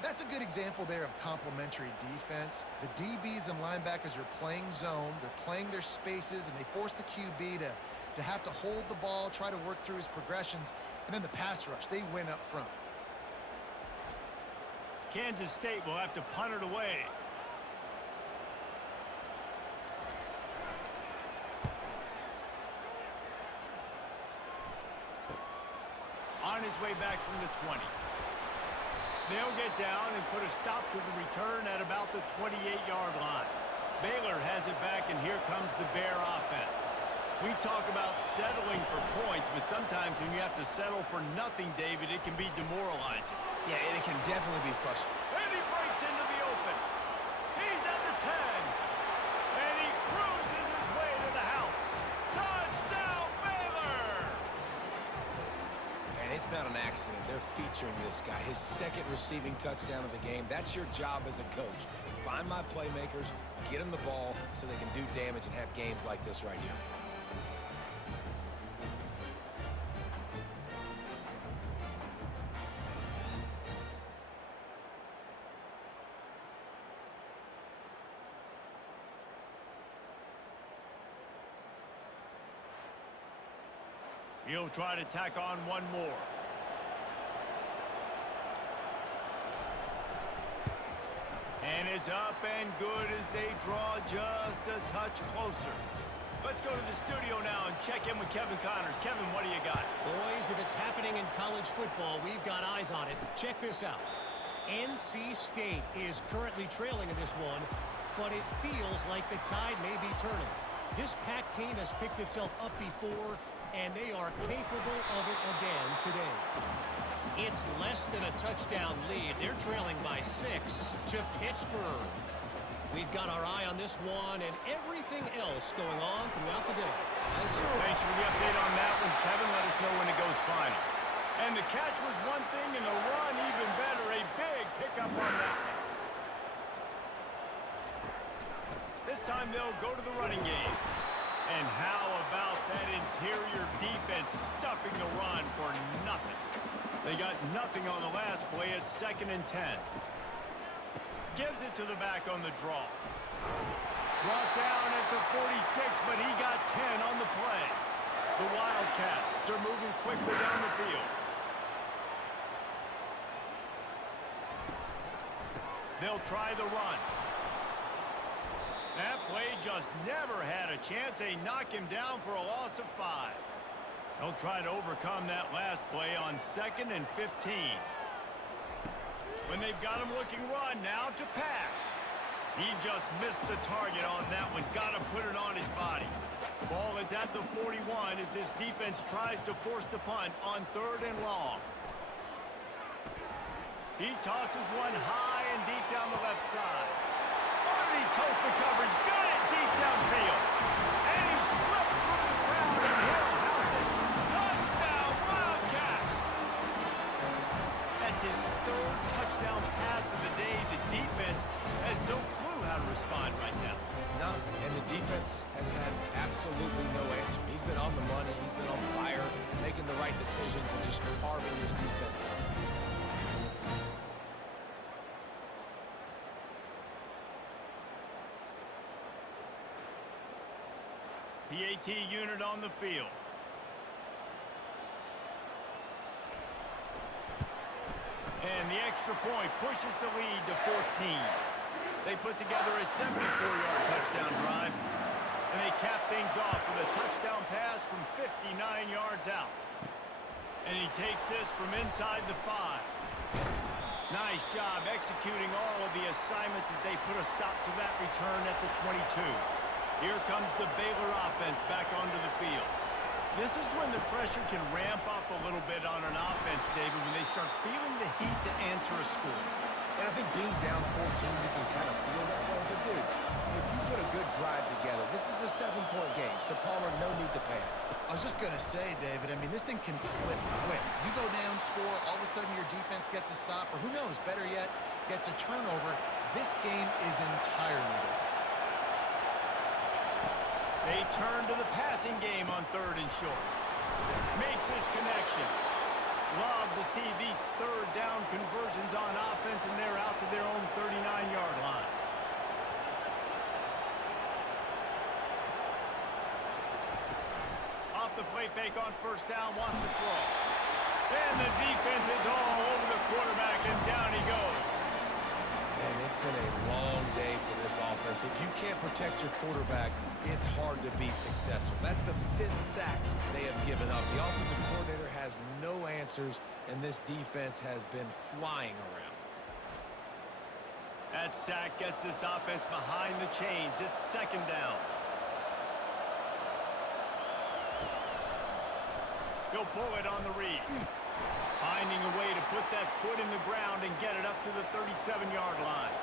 That's a good example there of complementary defense. The DBs and linebackers are playing zone. They're playing their spaces, and they force the QB to have to hold the ball, try to work through his progressions, and then the pass rush. They win up front. Kansas State will have to punt it away. On his way back from the 20. They'll get down and put a stop to the return at about the 28-yard line. Baylor has it back, and here comes the Bear offense. We talk about settling for points, but sometimes when you have to settle for nothing, David, it can be demoralizing. Yeah, and it can definitely be frustrating. And he breaks into the open. He's at the 10. And he cruises his way to the house. Touchdown, Baylor! And it's not an accident. They're featuring this guy. His second receiving touchdown of the game. That's your job as a coach. Find my playmakers, get them the ball so they can do damage and have games like this right here. He'll try to tack on one more. And it's up and good as they draw just a touch closer. Let's go to the studio now and check in with Kevin Connors. Kevin, what do you got? Boys, if it's happening in college football, we've got eyes on it. Check this out. NC State is currently trailing in this one, but it feels like the tide may be turning. This Pac team has picked itself up before, and they are capable of it again today. It's less than a touchdown lead. They're trailing by 6 to Pittsburgh. We've got our eye on this one and everything else going on throughout the day. Thanks for the update on that one, Kevin. Let us know when it goes final. And the catch was one thing, and the run even better. A big pickup on that one. This time they'll go to the running game. And how about that interior defense stuffing the run for nothing? They got nothing on the last play. It's 2nd and 10. Gives it to the back on the draw. Brought down at the 46, but he got 10 on the play. The Wildcats are moving quickly down the field. They'll try the run. That play just never had a chance. They knock him down for a loss of 5. They'll try to overcome that last play on 2nd and 15. When they've got him looking run, now to pass. He just missed the target on that one. Got to put it on his body. Ball is at the 41 as this defense tries to force the punt on 3rd and long. He tosses one high and deep down the left side. He toasts the coverage, got it deep downfield. And he slipped through the crowd, and he'll house it. Touchdown, Wildcats! That's his 3rd touchdown pass of the day. The defense has no clue how to respond right now. No, and the defense has had absolutely no answer. He's been on the money, he's been on fire, making the right decisions and just carving his defense up. PAT unit on the field. And the extra point pushes the lead to 14. They put together a 74-yard touchdown drive, and they cap things off with a touchdown pass from 59 yards out. And he takes this from inside the 5. Nice job executing all of the assignments as they put a stop to that return at the 22. Here comes the Baylor offense back onto the field. This is when the pressure can ramp up a little bit on an offense, David, when they start feeling the heat to answer a score. And I think being down 14, you can kind of feel that way. But, dude, if you put a good drive together, this is a 7-point game. So, Palmer, no need to panic. I was just going to say, David, I mean, this thing can flip quick. You go down, score, all of a sudden your defense gets a stop, or who knows, better yet, gets a turnover. This game is entirely different. They turn to the passing game on 3rd and short. Makes his connection. Love to see these 3rd down conversions on offense, and they're out to their own 39-yard line. Off the play fake on 1st down, wants to throw. And the defense is all over the quarterback, and down he goes. And it's been a long day for this offense. If you can't protect your quarterback, it's hard to be successful. That's the 5th sack they have given up. The offensive coordinator has no answers, and this defense has been flying around. That sack gets this offense behind the chains. It's 2nd down. He'll pull it on the read. Finding a way to put that foot in the ground and get it up to the 37-yard line.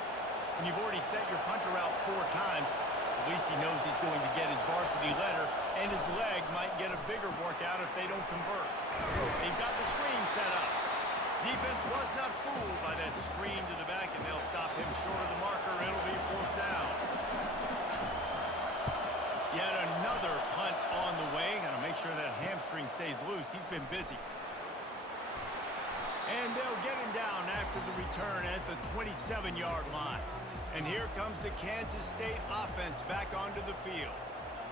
When you've already set your punter out 4 times, at least he knows he's going to get his varsity letter, and his leg might get a bigger workout if they don't convert. They've got the screen set up. Defense was not fooled by that screen to the back, and they'll stop him short of the marker. It'll be 4th down. Yet another punt on the way. Got to make sure that hamstring stays loose. He's been busy. And they'll get him down after the return at the 27-yard line. And here comes the Kansas State offense back onto the field.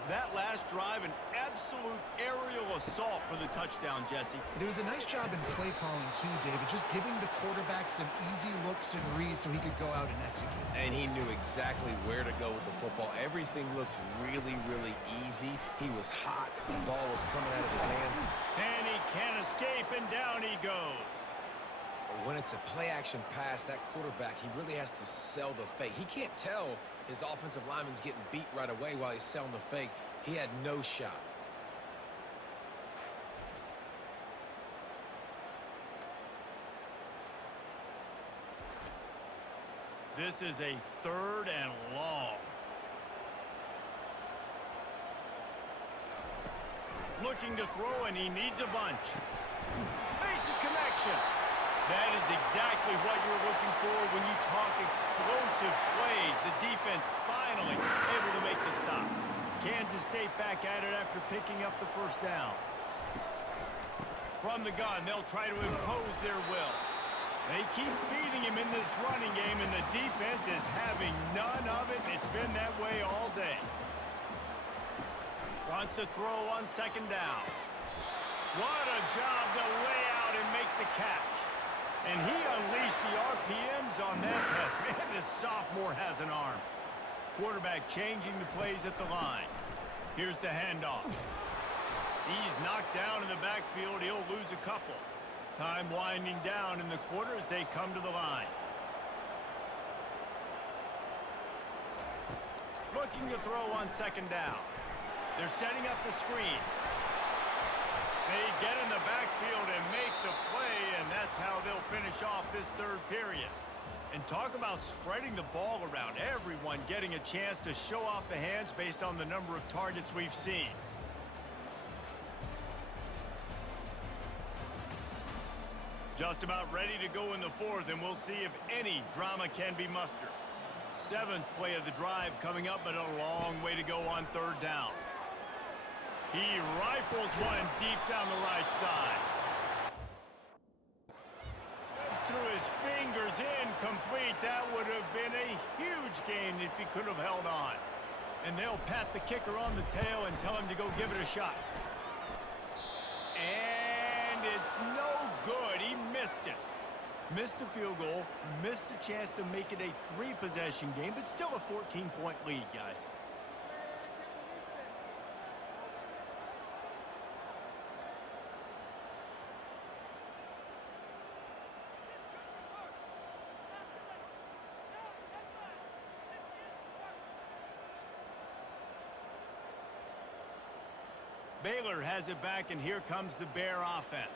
That last drive, an absolute aerial assault for the touchdown, Jesse. It was a nice job in play calling, too, David, just giving the quarterback some easy looks and reads so he could go out and execute. And he knew exactly where to go with the football. Everything looked really, really easy. He was hot. The ball was coming out of his hands. And he can't escape, and down he goes. When it's a play-action pass, that quarterback, he really has to sell the fake. He can't tell his offensive lineman's getting beat right away while he's selling the fake. He had no shot. This is a 3rd and long. Looking to throw, and he needs a bunch. Makes a connection. That is exactly what you're looking for when you talk explosive plays. The defense finally able to make the stop. Kansas State back at it after picking up the 1st down. From the gun, they'll try to impose their will. They keep feeding him in this running game, and the defense is having none of it. It's been that way all day. Wants to throw on 2nd down. What a job to lay out and make the catch. And he unleashed the RPMs on that pass. Man, this sophomore has an arm. Quarterback changing the plays at the line. Here's the handoff. He's knocked down in the backfield. He'll lose a couple. Time winding down in the quarter as they come to the line. Looking to throw on 2nd down. They're setting up the screen. They get in the backfield and make the play, and that's how they'll finish off this 3rd period. And talk about spreading the ball around. Everyone getting a chance to show off the hands based on the number of targets we've seen. Just about ready to go in the 4th, and we'll see if any drama can be mustered. 7th play of the drive coming up, but a long way to go on 3rd down. He rifles one deep down the right side. Slips through his fingers, incomplete. That would have been a huge gain if he could have held on. And they'll pat the kicker on the tail and tell him to go give it a shot. And it's no good. He missed it. Missed the field goal, missed the chance to make it a 3-possession game, but still a 14-point lead, guys. Baylor has it back, and here comes the Bear offense.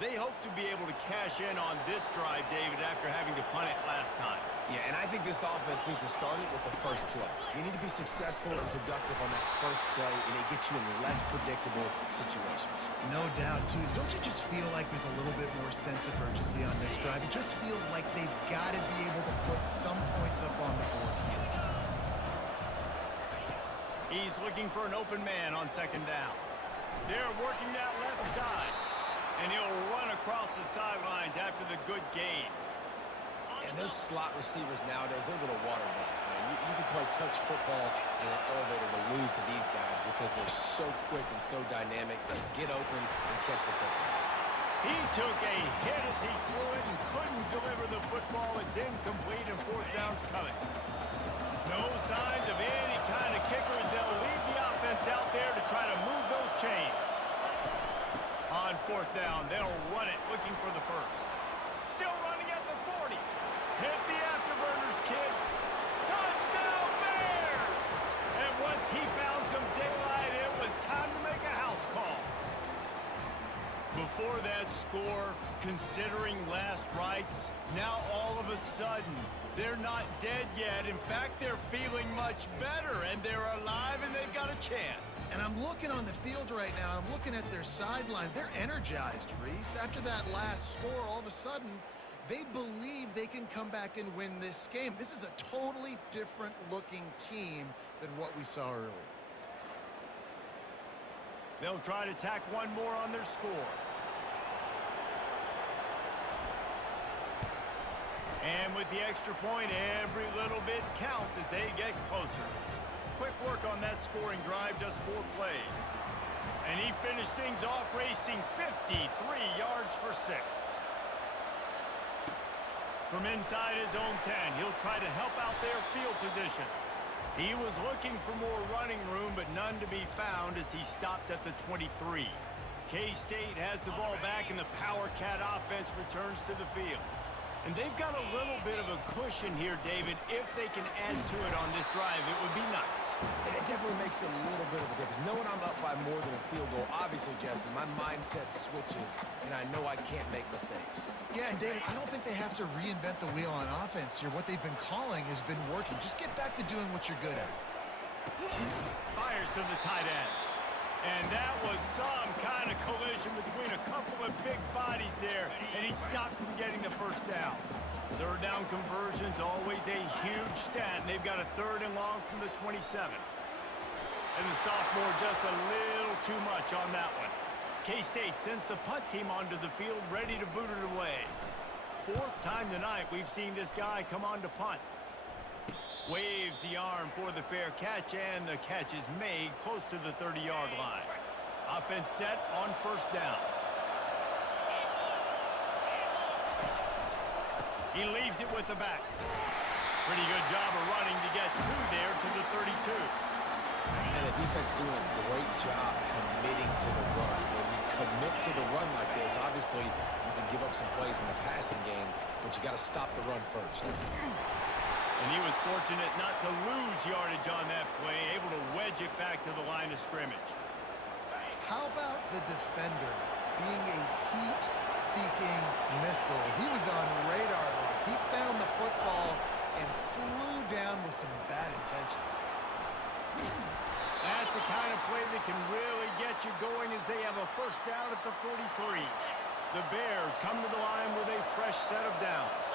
They hope to be able to cash in on this drive, David, after having to punt it last time. Yeah, and I think this offense needs to start it with the first play. You need to be successful and productive on that first play, and it gets you in less predictable situations. No doubt, too. Don't you just feel like there's a little bit more sense of urgency on this drive? It just feels like they've got to be able to put some points up on the board here. He's looking for an open man on second down. They're working that left side. And he'll run across the sidelines after the good gain. And those slot receivers nowadays, they're little water bugs, man. You can play touch football in an elevator to lose to these guys because they're so quick and so dynamic. Get open and catch the football. He took a hit as he threw it and couldn't deliver the football. It's incomplete and fourth down's coming. No signs of any kind of kickers. They'll leave the offense out there to try to move those chains. On fourth down, they'll run it, looking for the first. Still running at the 40. Hit the afterburners, kid. Touchdown, Bears! And once he found some daylight, it was time to make a house call. Before that score, considering last rites, now all of a sudden, they're not dead yet. In fact, they're feeling much better, and they're alive, and they've got a chance. And I'm looking on the field right now, I'm looking at their sideline. They're energized, Reese. After that last score, all of a sudden, they believe they can come back and win this game. This is a totally different looking team than what we saw earlier. They'll try to tack one more on their score. And with the extra point, every little bit counts as they get closer. Quick work on that scoring drive, just 4 plays. And he finished things off racing 53 yards for 6. From inside his own 10, he'll try to help out their field position. He was looking for more running room, but none to be found as he stopped at the 23. K-State has the ball back, and the Power Cat offense returns to the field. And they've got a little bit of a cushion here, David. If they can add to it on this drive, it would be nice. And it definitely makes a little bit of a difference. Knowing I'm up by more than a field goal, obviously, Jesse, my mindset switches, and I know I can't make mistakes. Yeah, and David, I don't think they have to reinvent the wheel on offense here. What they've been calling has been working. Just get back to doing what you're good at. Fires to the tight end. And that was some kind of collision between a couple of big bodies there, and he stopped from getting the first down. Third down conversion's always a huge stat, and they've got a 3rd and long from the 27. And the sophomore just a little too much on that one. K-State sends the punt team onto the field, ready to boot it away. 4th time tonight we've seen this guy come on to punt. Waves the arm for the fair catch, and the catch is made close to the 30-yard line. Offense set on first down. He leaves it with the back. Pretty good job of running to get 2 there to the 32. And the defense doing a great job committing to the run. When you commit to the run like this, obviously you can give up some plays in the passing game, but you got to stop the run first. And he was fortunate not to lose yardage on that play, able to wedge it back to the line of scrimmage. How about the defender being a heat-seeking missile? He was on radar lock. He found the football and flew down with some bad intentions. That's the kind of play that can really get you going as they have a first down at the 43. The Bears come to the line with a fresh set of downs.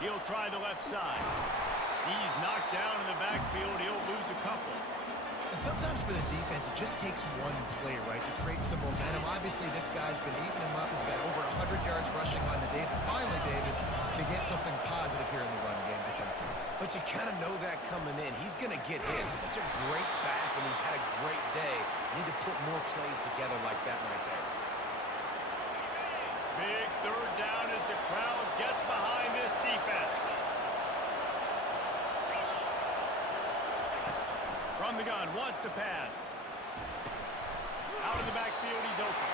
He'll try the left side. He's knocked down in the backfield. He'll lose a couple. And sometimes for the defense, it just takes one play, right, to create some momentum. Obviously, this guy's been eating him up. He's got over 100 yards rushing on the day. But finally, David, they get something positive here in the run game defensively. But you kind of know that coming in. He's going to get his. Such a great back, and he's had a great day. Need to put more plays together like that right there. Big 3rd down as the crowd gets behind this defense. From the gun, wants to pass. Out of the backfield, he's open.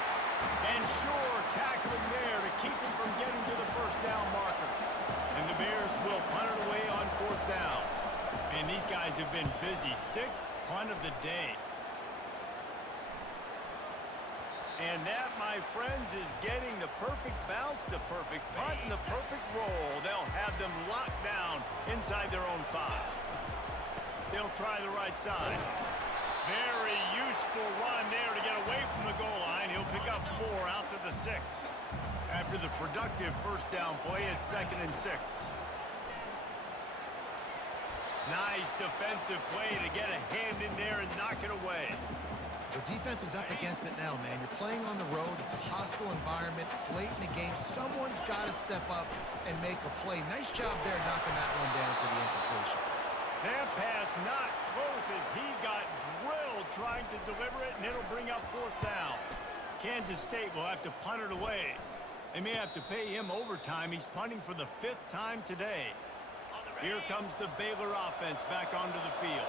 And sure, tackling there to keep him from getting to the first down marker. And the Bears will punt it away on 4th down. And these guys have been busy. 6th punt of the day. And that, my friends, is getting the perfect bounce, the perfect punt, and the perfect roll. They'll have them locked down inside their own 5. They'll try the right side. Very useful run there to get away from the goal line. He'll pick up 4 out to the 6. After the productive first down play, it's 2nd and 6. Nice defensive play to get a hand in there and knock it away. The defense is up against it now, man. You're playing on the road. It's a hostile environment. It's late in the game. Someone's got to step up and make a play. Nice job there knocking that one down for the incompletion. That pass not close as he got drilled trying to deliver it, and it'll bring up 4th down. Kansas State will have to punt it away. They may have to pay him overtime. He's punting for the 5th time today. Here comes the Baylor offense back onto the field.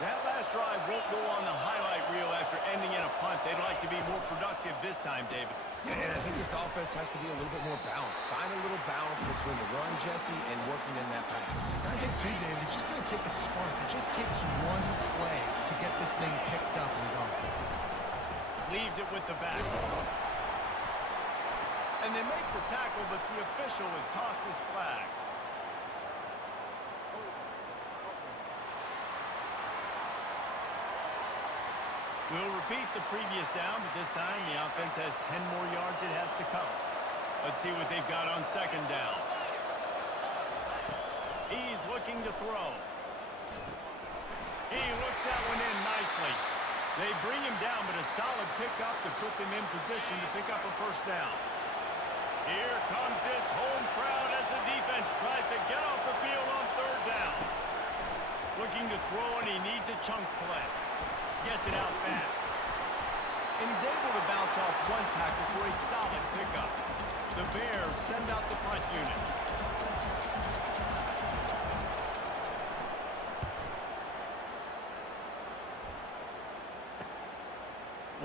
That last drive won't go on the highlight reel after ending in a punt. They'd like to be more productive this time, David. And I think this offense has to be a little bit more balanced. Find a little balance between the run, Jesse, and working in that pass. And I think, too, David, it's just going to take a spark. It just takes one play to get this thing picked up and going. Leaves it with the back. And they make the tackle, but the official has tossed his flag. We'll repeat the previous down, but this time the offense has 10 more yards it has to cover. Let's see what they've got on 2nd down. He's looking to throw. He looks that one in nicely. They bring him down, but a solid pickup to put them in position to pick up a 1st down. Here comes this home crowd as the defense tries to get off the field on 3rd down. Looking to throw, and he needs a chunk play. Gets it out fast. And he's able to bounce off one tackle for a solid pickup. The Bears send out the punt unit.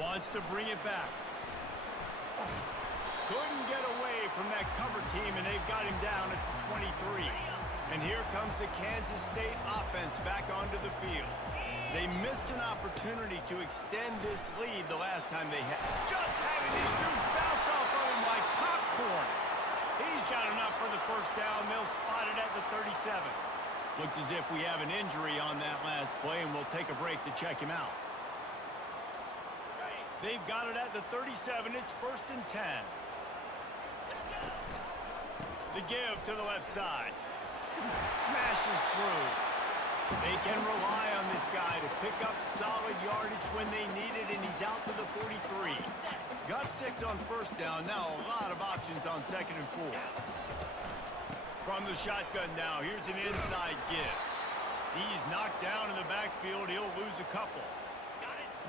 Wants to bring it back. Couldn't get away from that cover team, and they've got him down at the 23. And here comes the Kansas State offense back onto the field. They missed an opportunity to extend this lead the last time they had. Just having these dudes bounce off of him like popcorn. He's got enough for the 1st down. They'll spot it at the 37. Looks as if we have an injury on that last play, and we'll take a break to check him out. They've got it at the 37. It's 1st and 10. The give to the left side. Smashes through. They can rely on this guy to pick up solid yardage when they need it, and he's out to the 43. Got 6 on 1st down. Now a lot of options on 2nd and 4. From the shotgun now, here's an inside give. He's knocked down in the backfield. He'll lose a couple.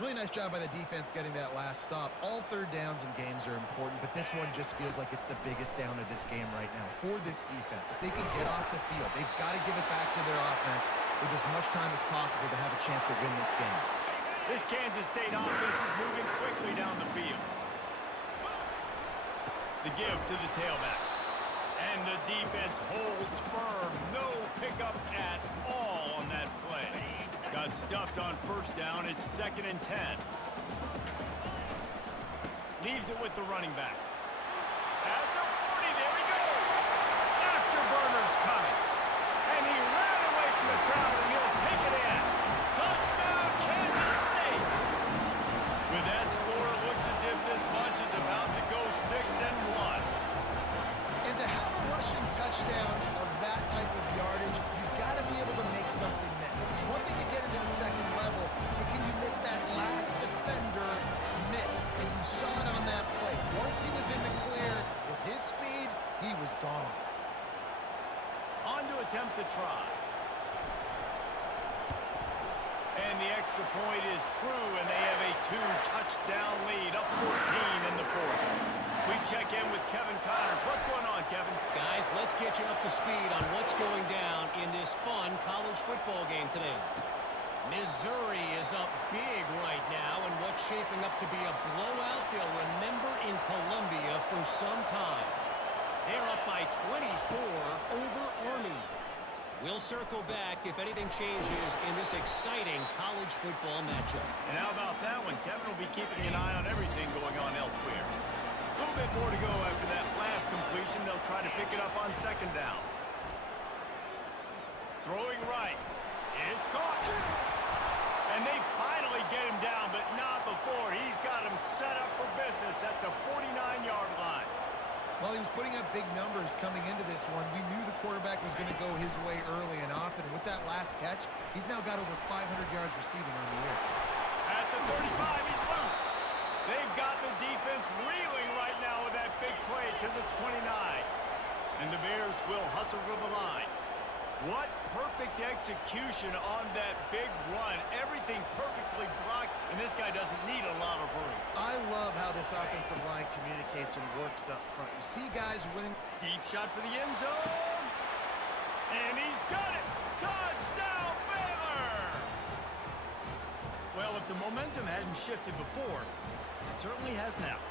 Really nice job by the defense getting that last stop. All 3rd downs in games are important, but this one just feels like it's the biggest down of this game right now for this defense. If they can get off the field, they've got to give it back to their offense with as much time as possible to have a chance to win this game. This Kansas State offense is moving quickly down the field. The give to the tailback. And the defense holds firm. No pickup at all on that play. Got stuffed on 1st down. It's 2nd and 10. Leaves it with the running back. At the 40, there he goes. Afterburner's coming. And he ran away from the crowd, and he'll take it in. Touchdown, Kansas State. With that score, it looks as if this bunch is about to go 6-1. And to have a rushing touchdown of that type of yardage, you've got to be able to make something miss. It's one thing to get into the 2nd level, but can you make that last defender miss? And you saw it on that play. Once he was in the clear, with his speed, he was gone. On to attempt to try. And the extra point is true, and they have a 2-touchdown lead, up 14 in the 4th. We check in with Kevin Connors. What's going on, Kevin? Guys, let's get you up to speed on what's going down in this fun college football game today. Missouri is up big right now in what's shaping up to be a blowout they'll remember in Columbia for some time. They're up by 24 over Army. We'll He'll circle back if anything changes in this exciting college football matchup. And how about that one? Kevin will be keeping an eye on everything going on elsewhere. A little bit more to go after that last completion. They'll try to pick it up on second down. Throwing right. It's caught. And they finally get him down, but not before. He's got him set up for business at the 49-yard line. Well, he was putting up big numbers coming into this one. We knew the quarterback was going to go his way early and often. With that last catch, he's now got over 500 yards receiving on the year. At the 35, he's loose. They've got the defense reeling right now with that big play to the 29. And the Bears will hustle to the line. What perfect execution on that big run. Everything perfectly blocked, and this guy doesn't need a lot of room. I love how this offensive line communicates and works up front. You see guys winning. Deep shot for the end zone. And he's got it. Touchdown, Baylor! Well, if the momentum hadn't shifted before, it certainly has now.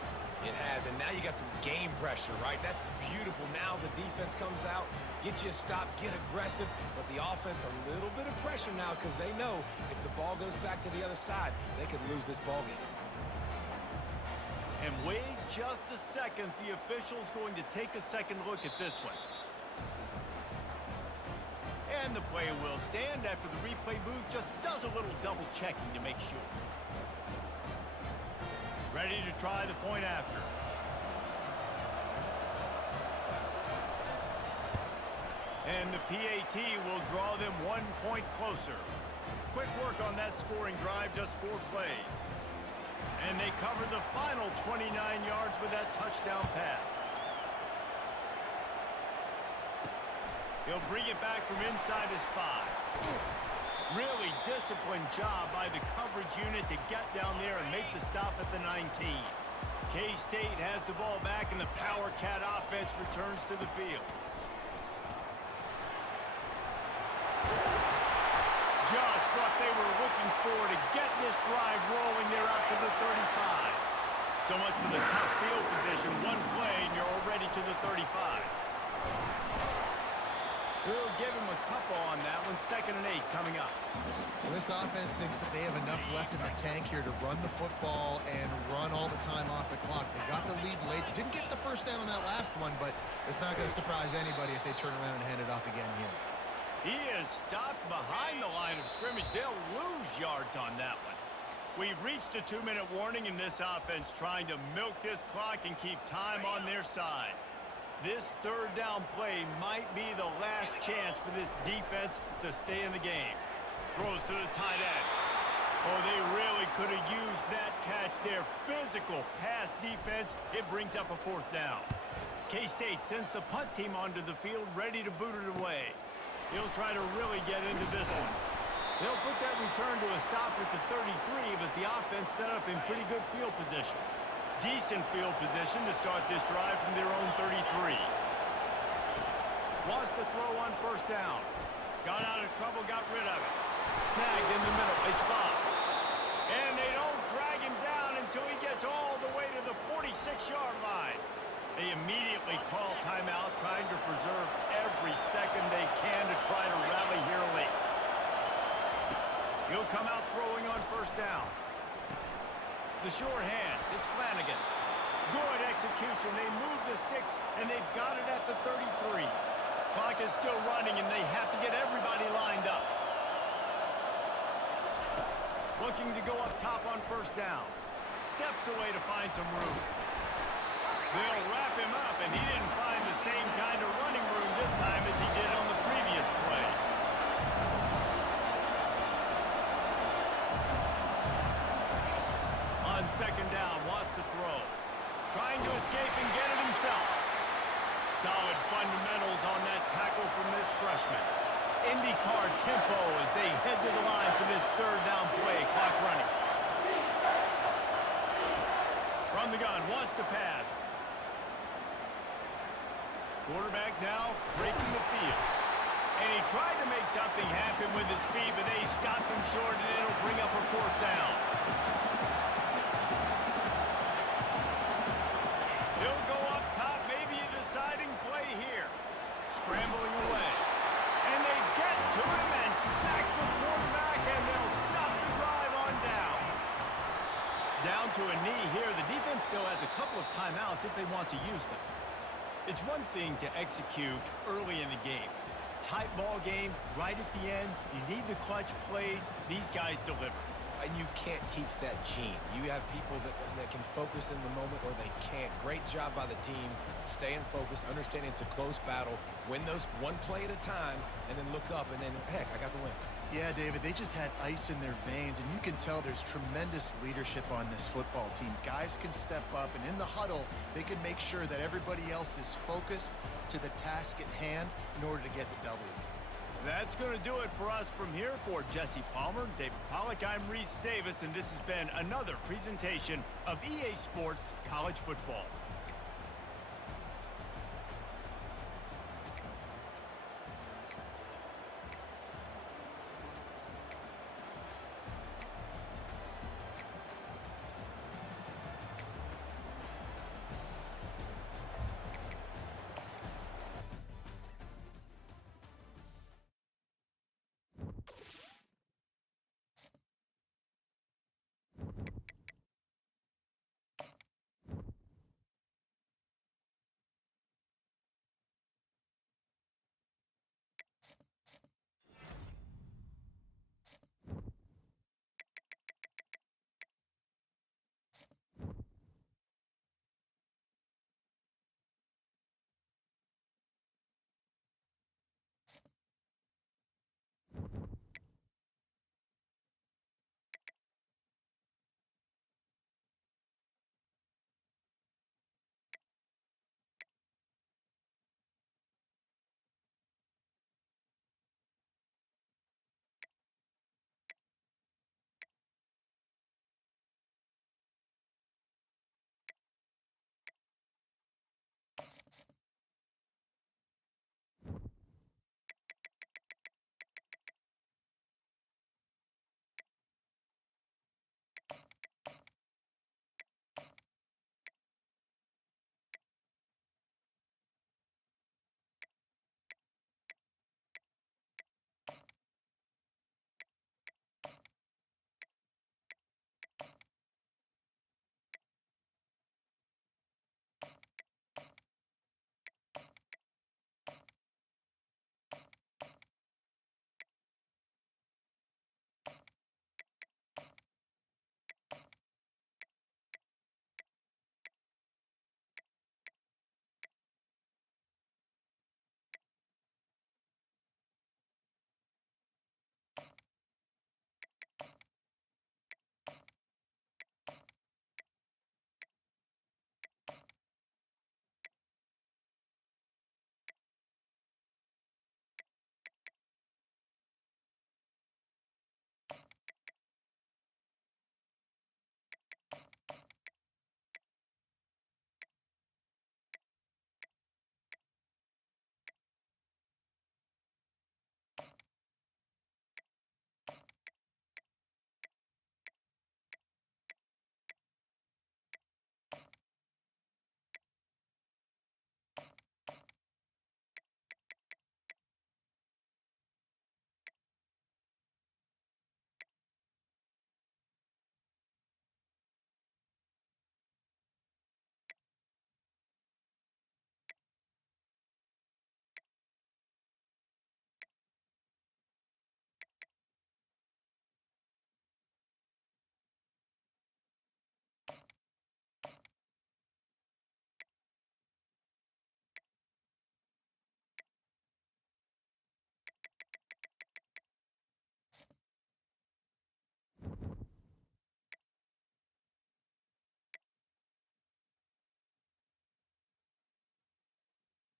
It has, and now you got some game pressure, right? That's beautiful. Now the defense comes out, get you a stop, get aggressive, but the offense a little bit of pressure now because they know if the ball goes back to the other side, they could lose this ball game. And wait just a second. The official's going to take a second look at this one. And the play will stand after the replay booth just does a little double checking to make sure. Ready to try the point after. And the PAT will draw them 1 point closer. Quick work on that scoring drive, just 4 plays. And they cover the final 29 yards with that touchdown pass. He'll bring it back from inside his 5. Really disciplined job by the coverage unit to get down there and make the stop at the 19. K-State has the ball back, and the Power Cat offense returns to the field. Just what they were looking for to get this drive rolling there out to the 35. So much for the tough field position. One play, and you're already to the 35. We'll give him a couple on that one. 2nd and 8 coming up. Well, this offense thinks that they have enough left in the tank here to run the football and run all the time off the clock. They got the lead late. Didn't get the first down on that last one, but it's not going to surprise anybody if they turn around and hand it off again here. He is stopped behind the line of scrimmage. They'll lose yards on that one. We've reached a 2-minute warning in this offense, trying to milk this clock and keep time on their side. This 3rd down play might be the last chance for this defense to stay in the game. Throws to the tight end. Oh, they really could have used that catch there. Physical pass defense. It brings up a 4th down. K-State sends the punt team onto the field, ready to boot it away. He'll try to really get into this one. They'll put that return to a stop at the 33, but the offense set up in pretty good field position. Decent field position to start this drive from their own 33. Wants to throw on 1st down. Got out of trouble, got rid of it. Snagged in the middle, it's Bob. And they don't drag him down until he gets all the way to the 46-yard line. They immediately call timeout, trying to preserve every second they can to try to rally here late. He'll come out throwing on 1st down. The short hands, it's Flanagan. Good execution. They move the sticks, and they've got it at the 33. Clock is still running, and they have to get everybody lined up. Looking to go up top on 1st down. Steps away to find some room. They'll wrap him up, and he didn't find the same kind of running room this time as he did on the previous play. On 2nd down, wants to throw. Trying to escape and get it himself. Solid fundamentals on that tackle from this freshman. IndyCar tempo as they head to the line for this 3rd down play. Clock running. From the gun, wants to pass. Quarterback now breaking the field. And he tried to make something happen with his feet, but they stopped him short, and it'll bring up a 4th down. He'll go up top, maybe a deciding play here. Scrambling away. And they get to a knee here. The defense still has a couple of timeouts if they want to use them. It's one thing to execute early in the game. Tight ball game, right at the end. You need the clutch plays. These guys deliver. And you can't teach that gene. You have people that can focus in the moment or they can't. Great job by the team, staying focused, understanding it's a close battle, win those one play at a time, and then look up, and then, heck, I got the win. Yeah, David, they just had ice in their veins, and you can tell there's tremendous leadership on this football team. Guys can step up, and in the huddle, they can make sure that everybody else is focused to the task at hand in order to get the W. That's going to do it for us from here. For Jesse Palmer, David Pollack, I'm Reese Davis, and this has been another presentation of EA Sports College Football.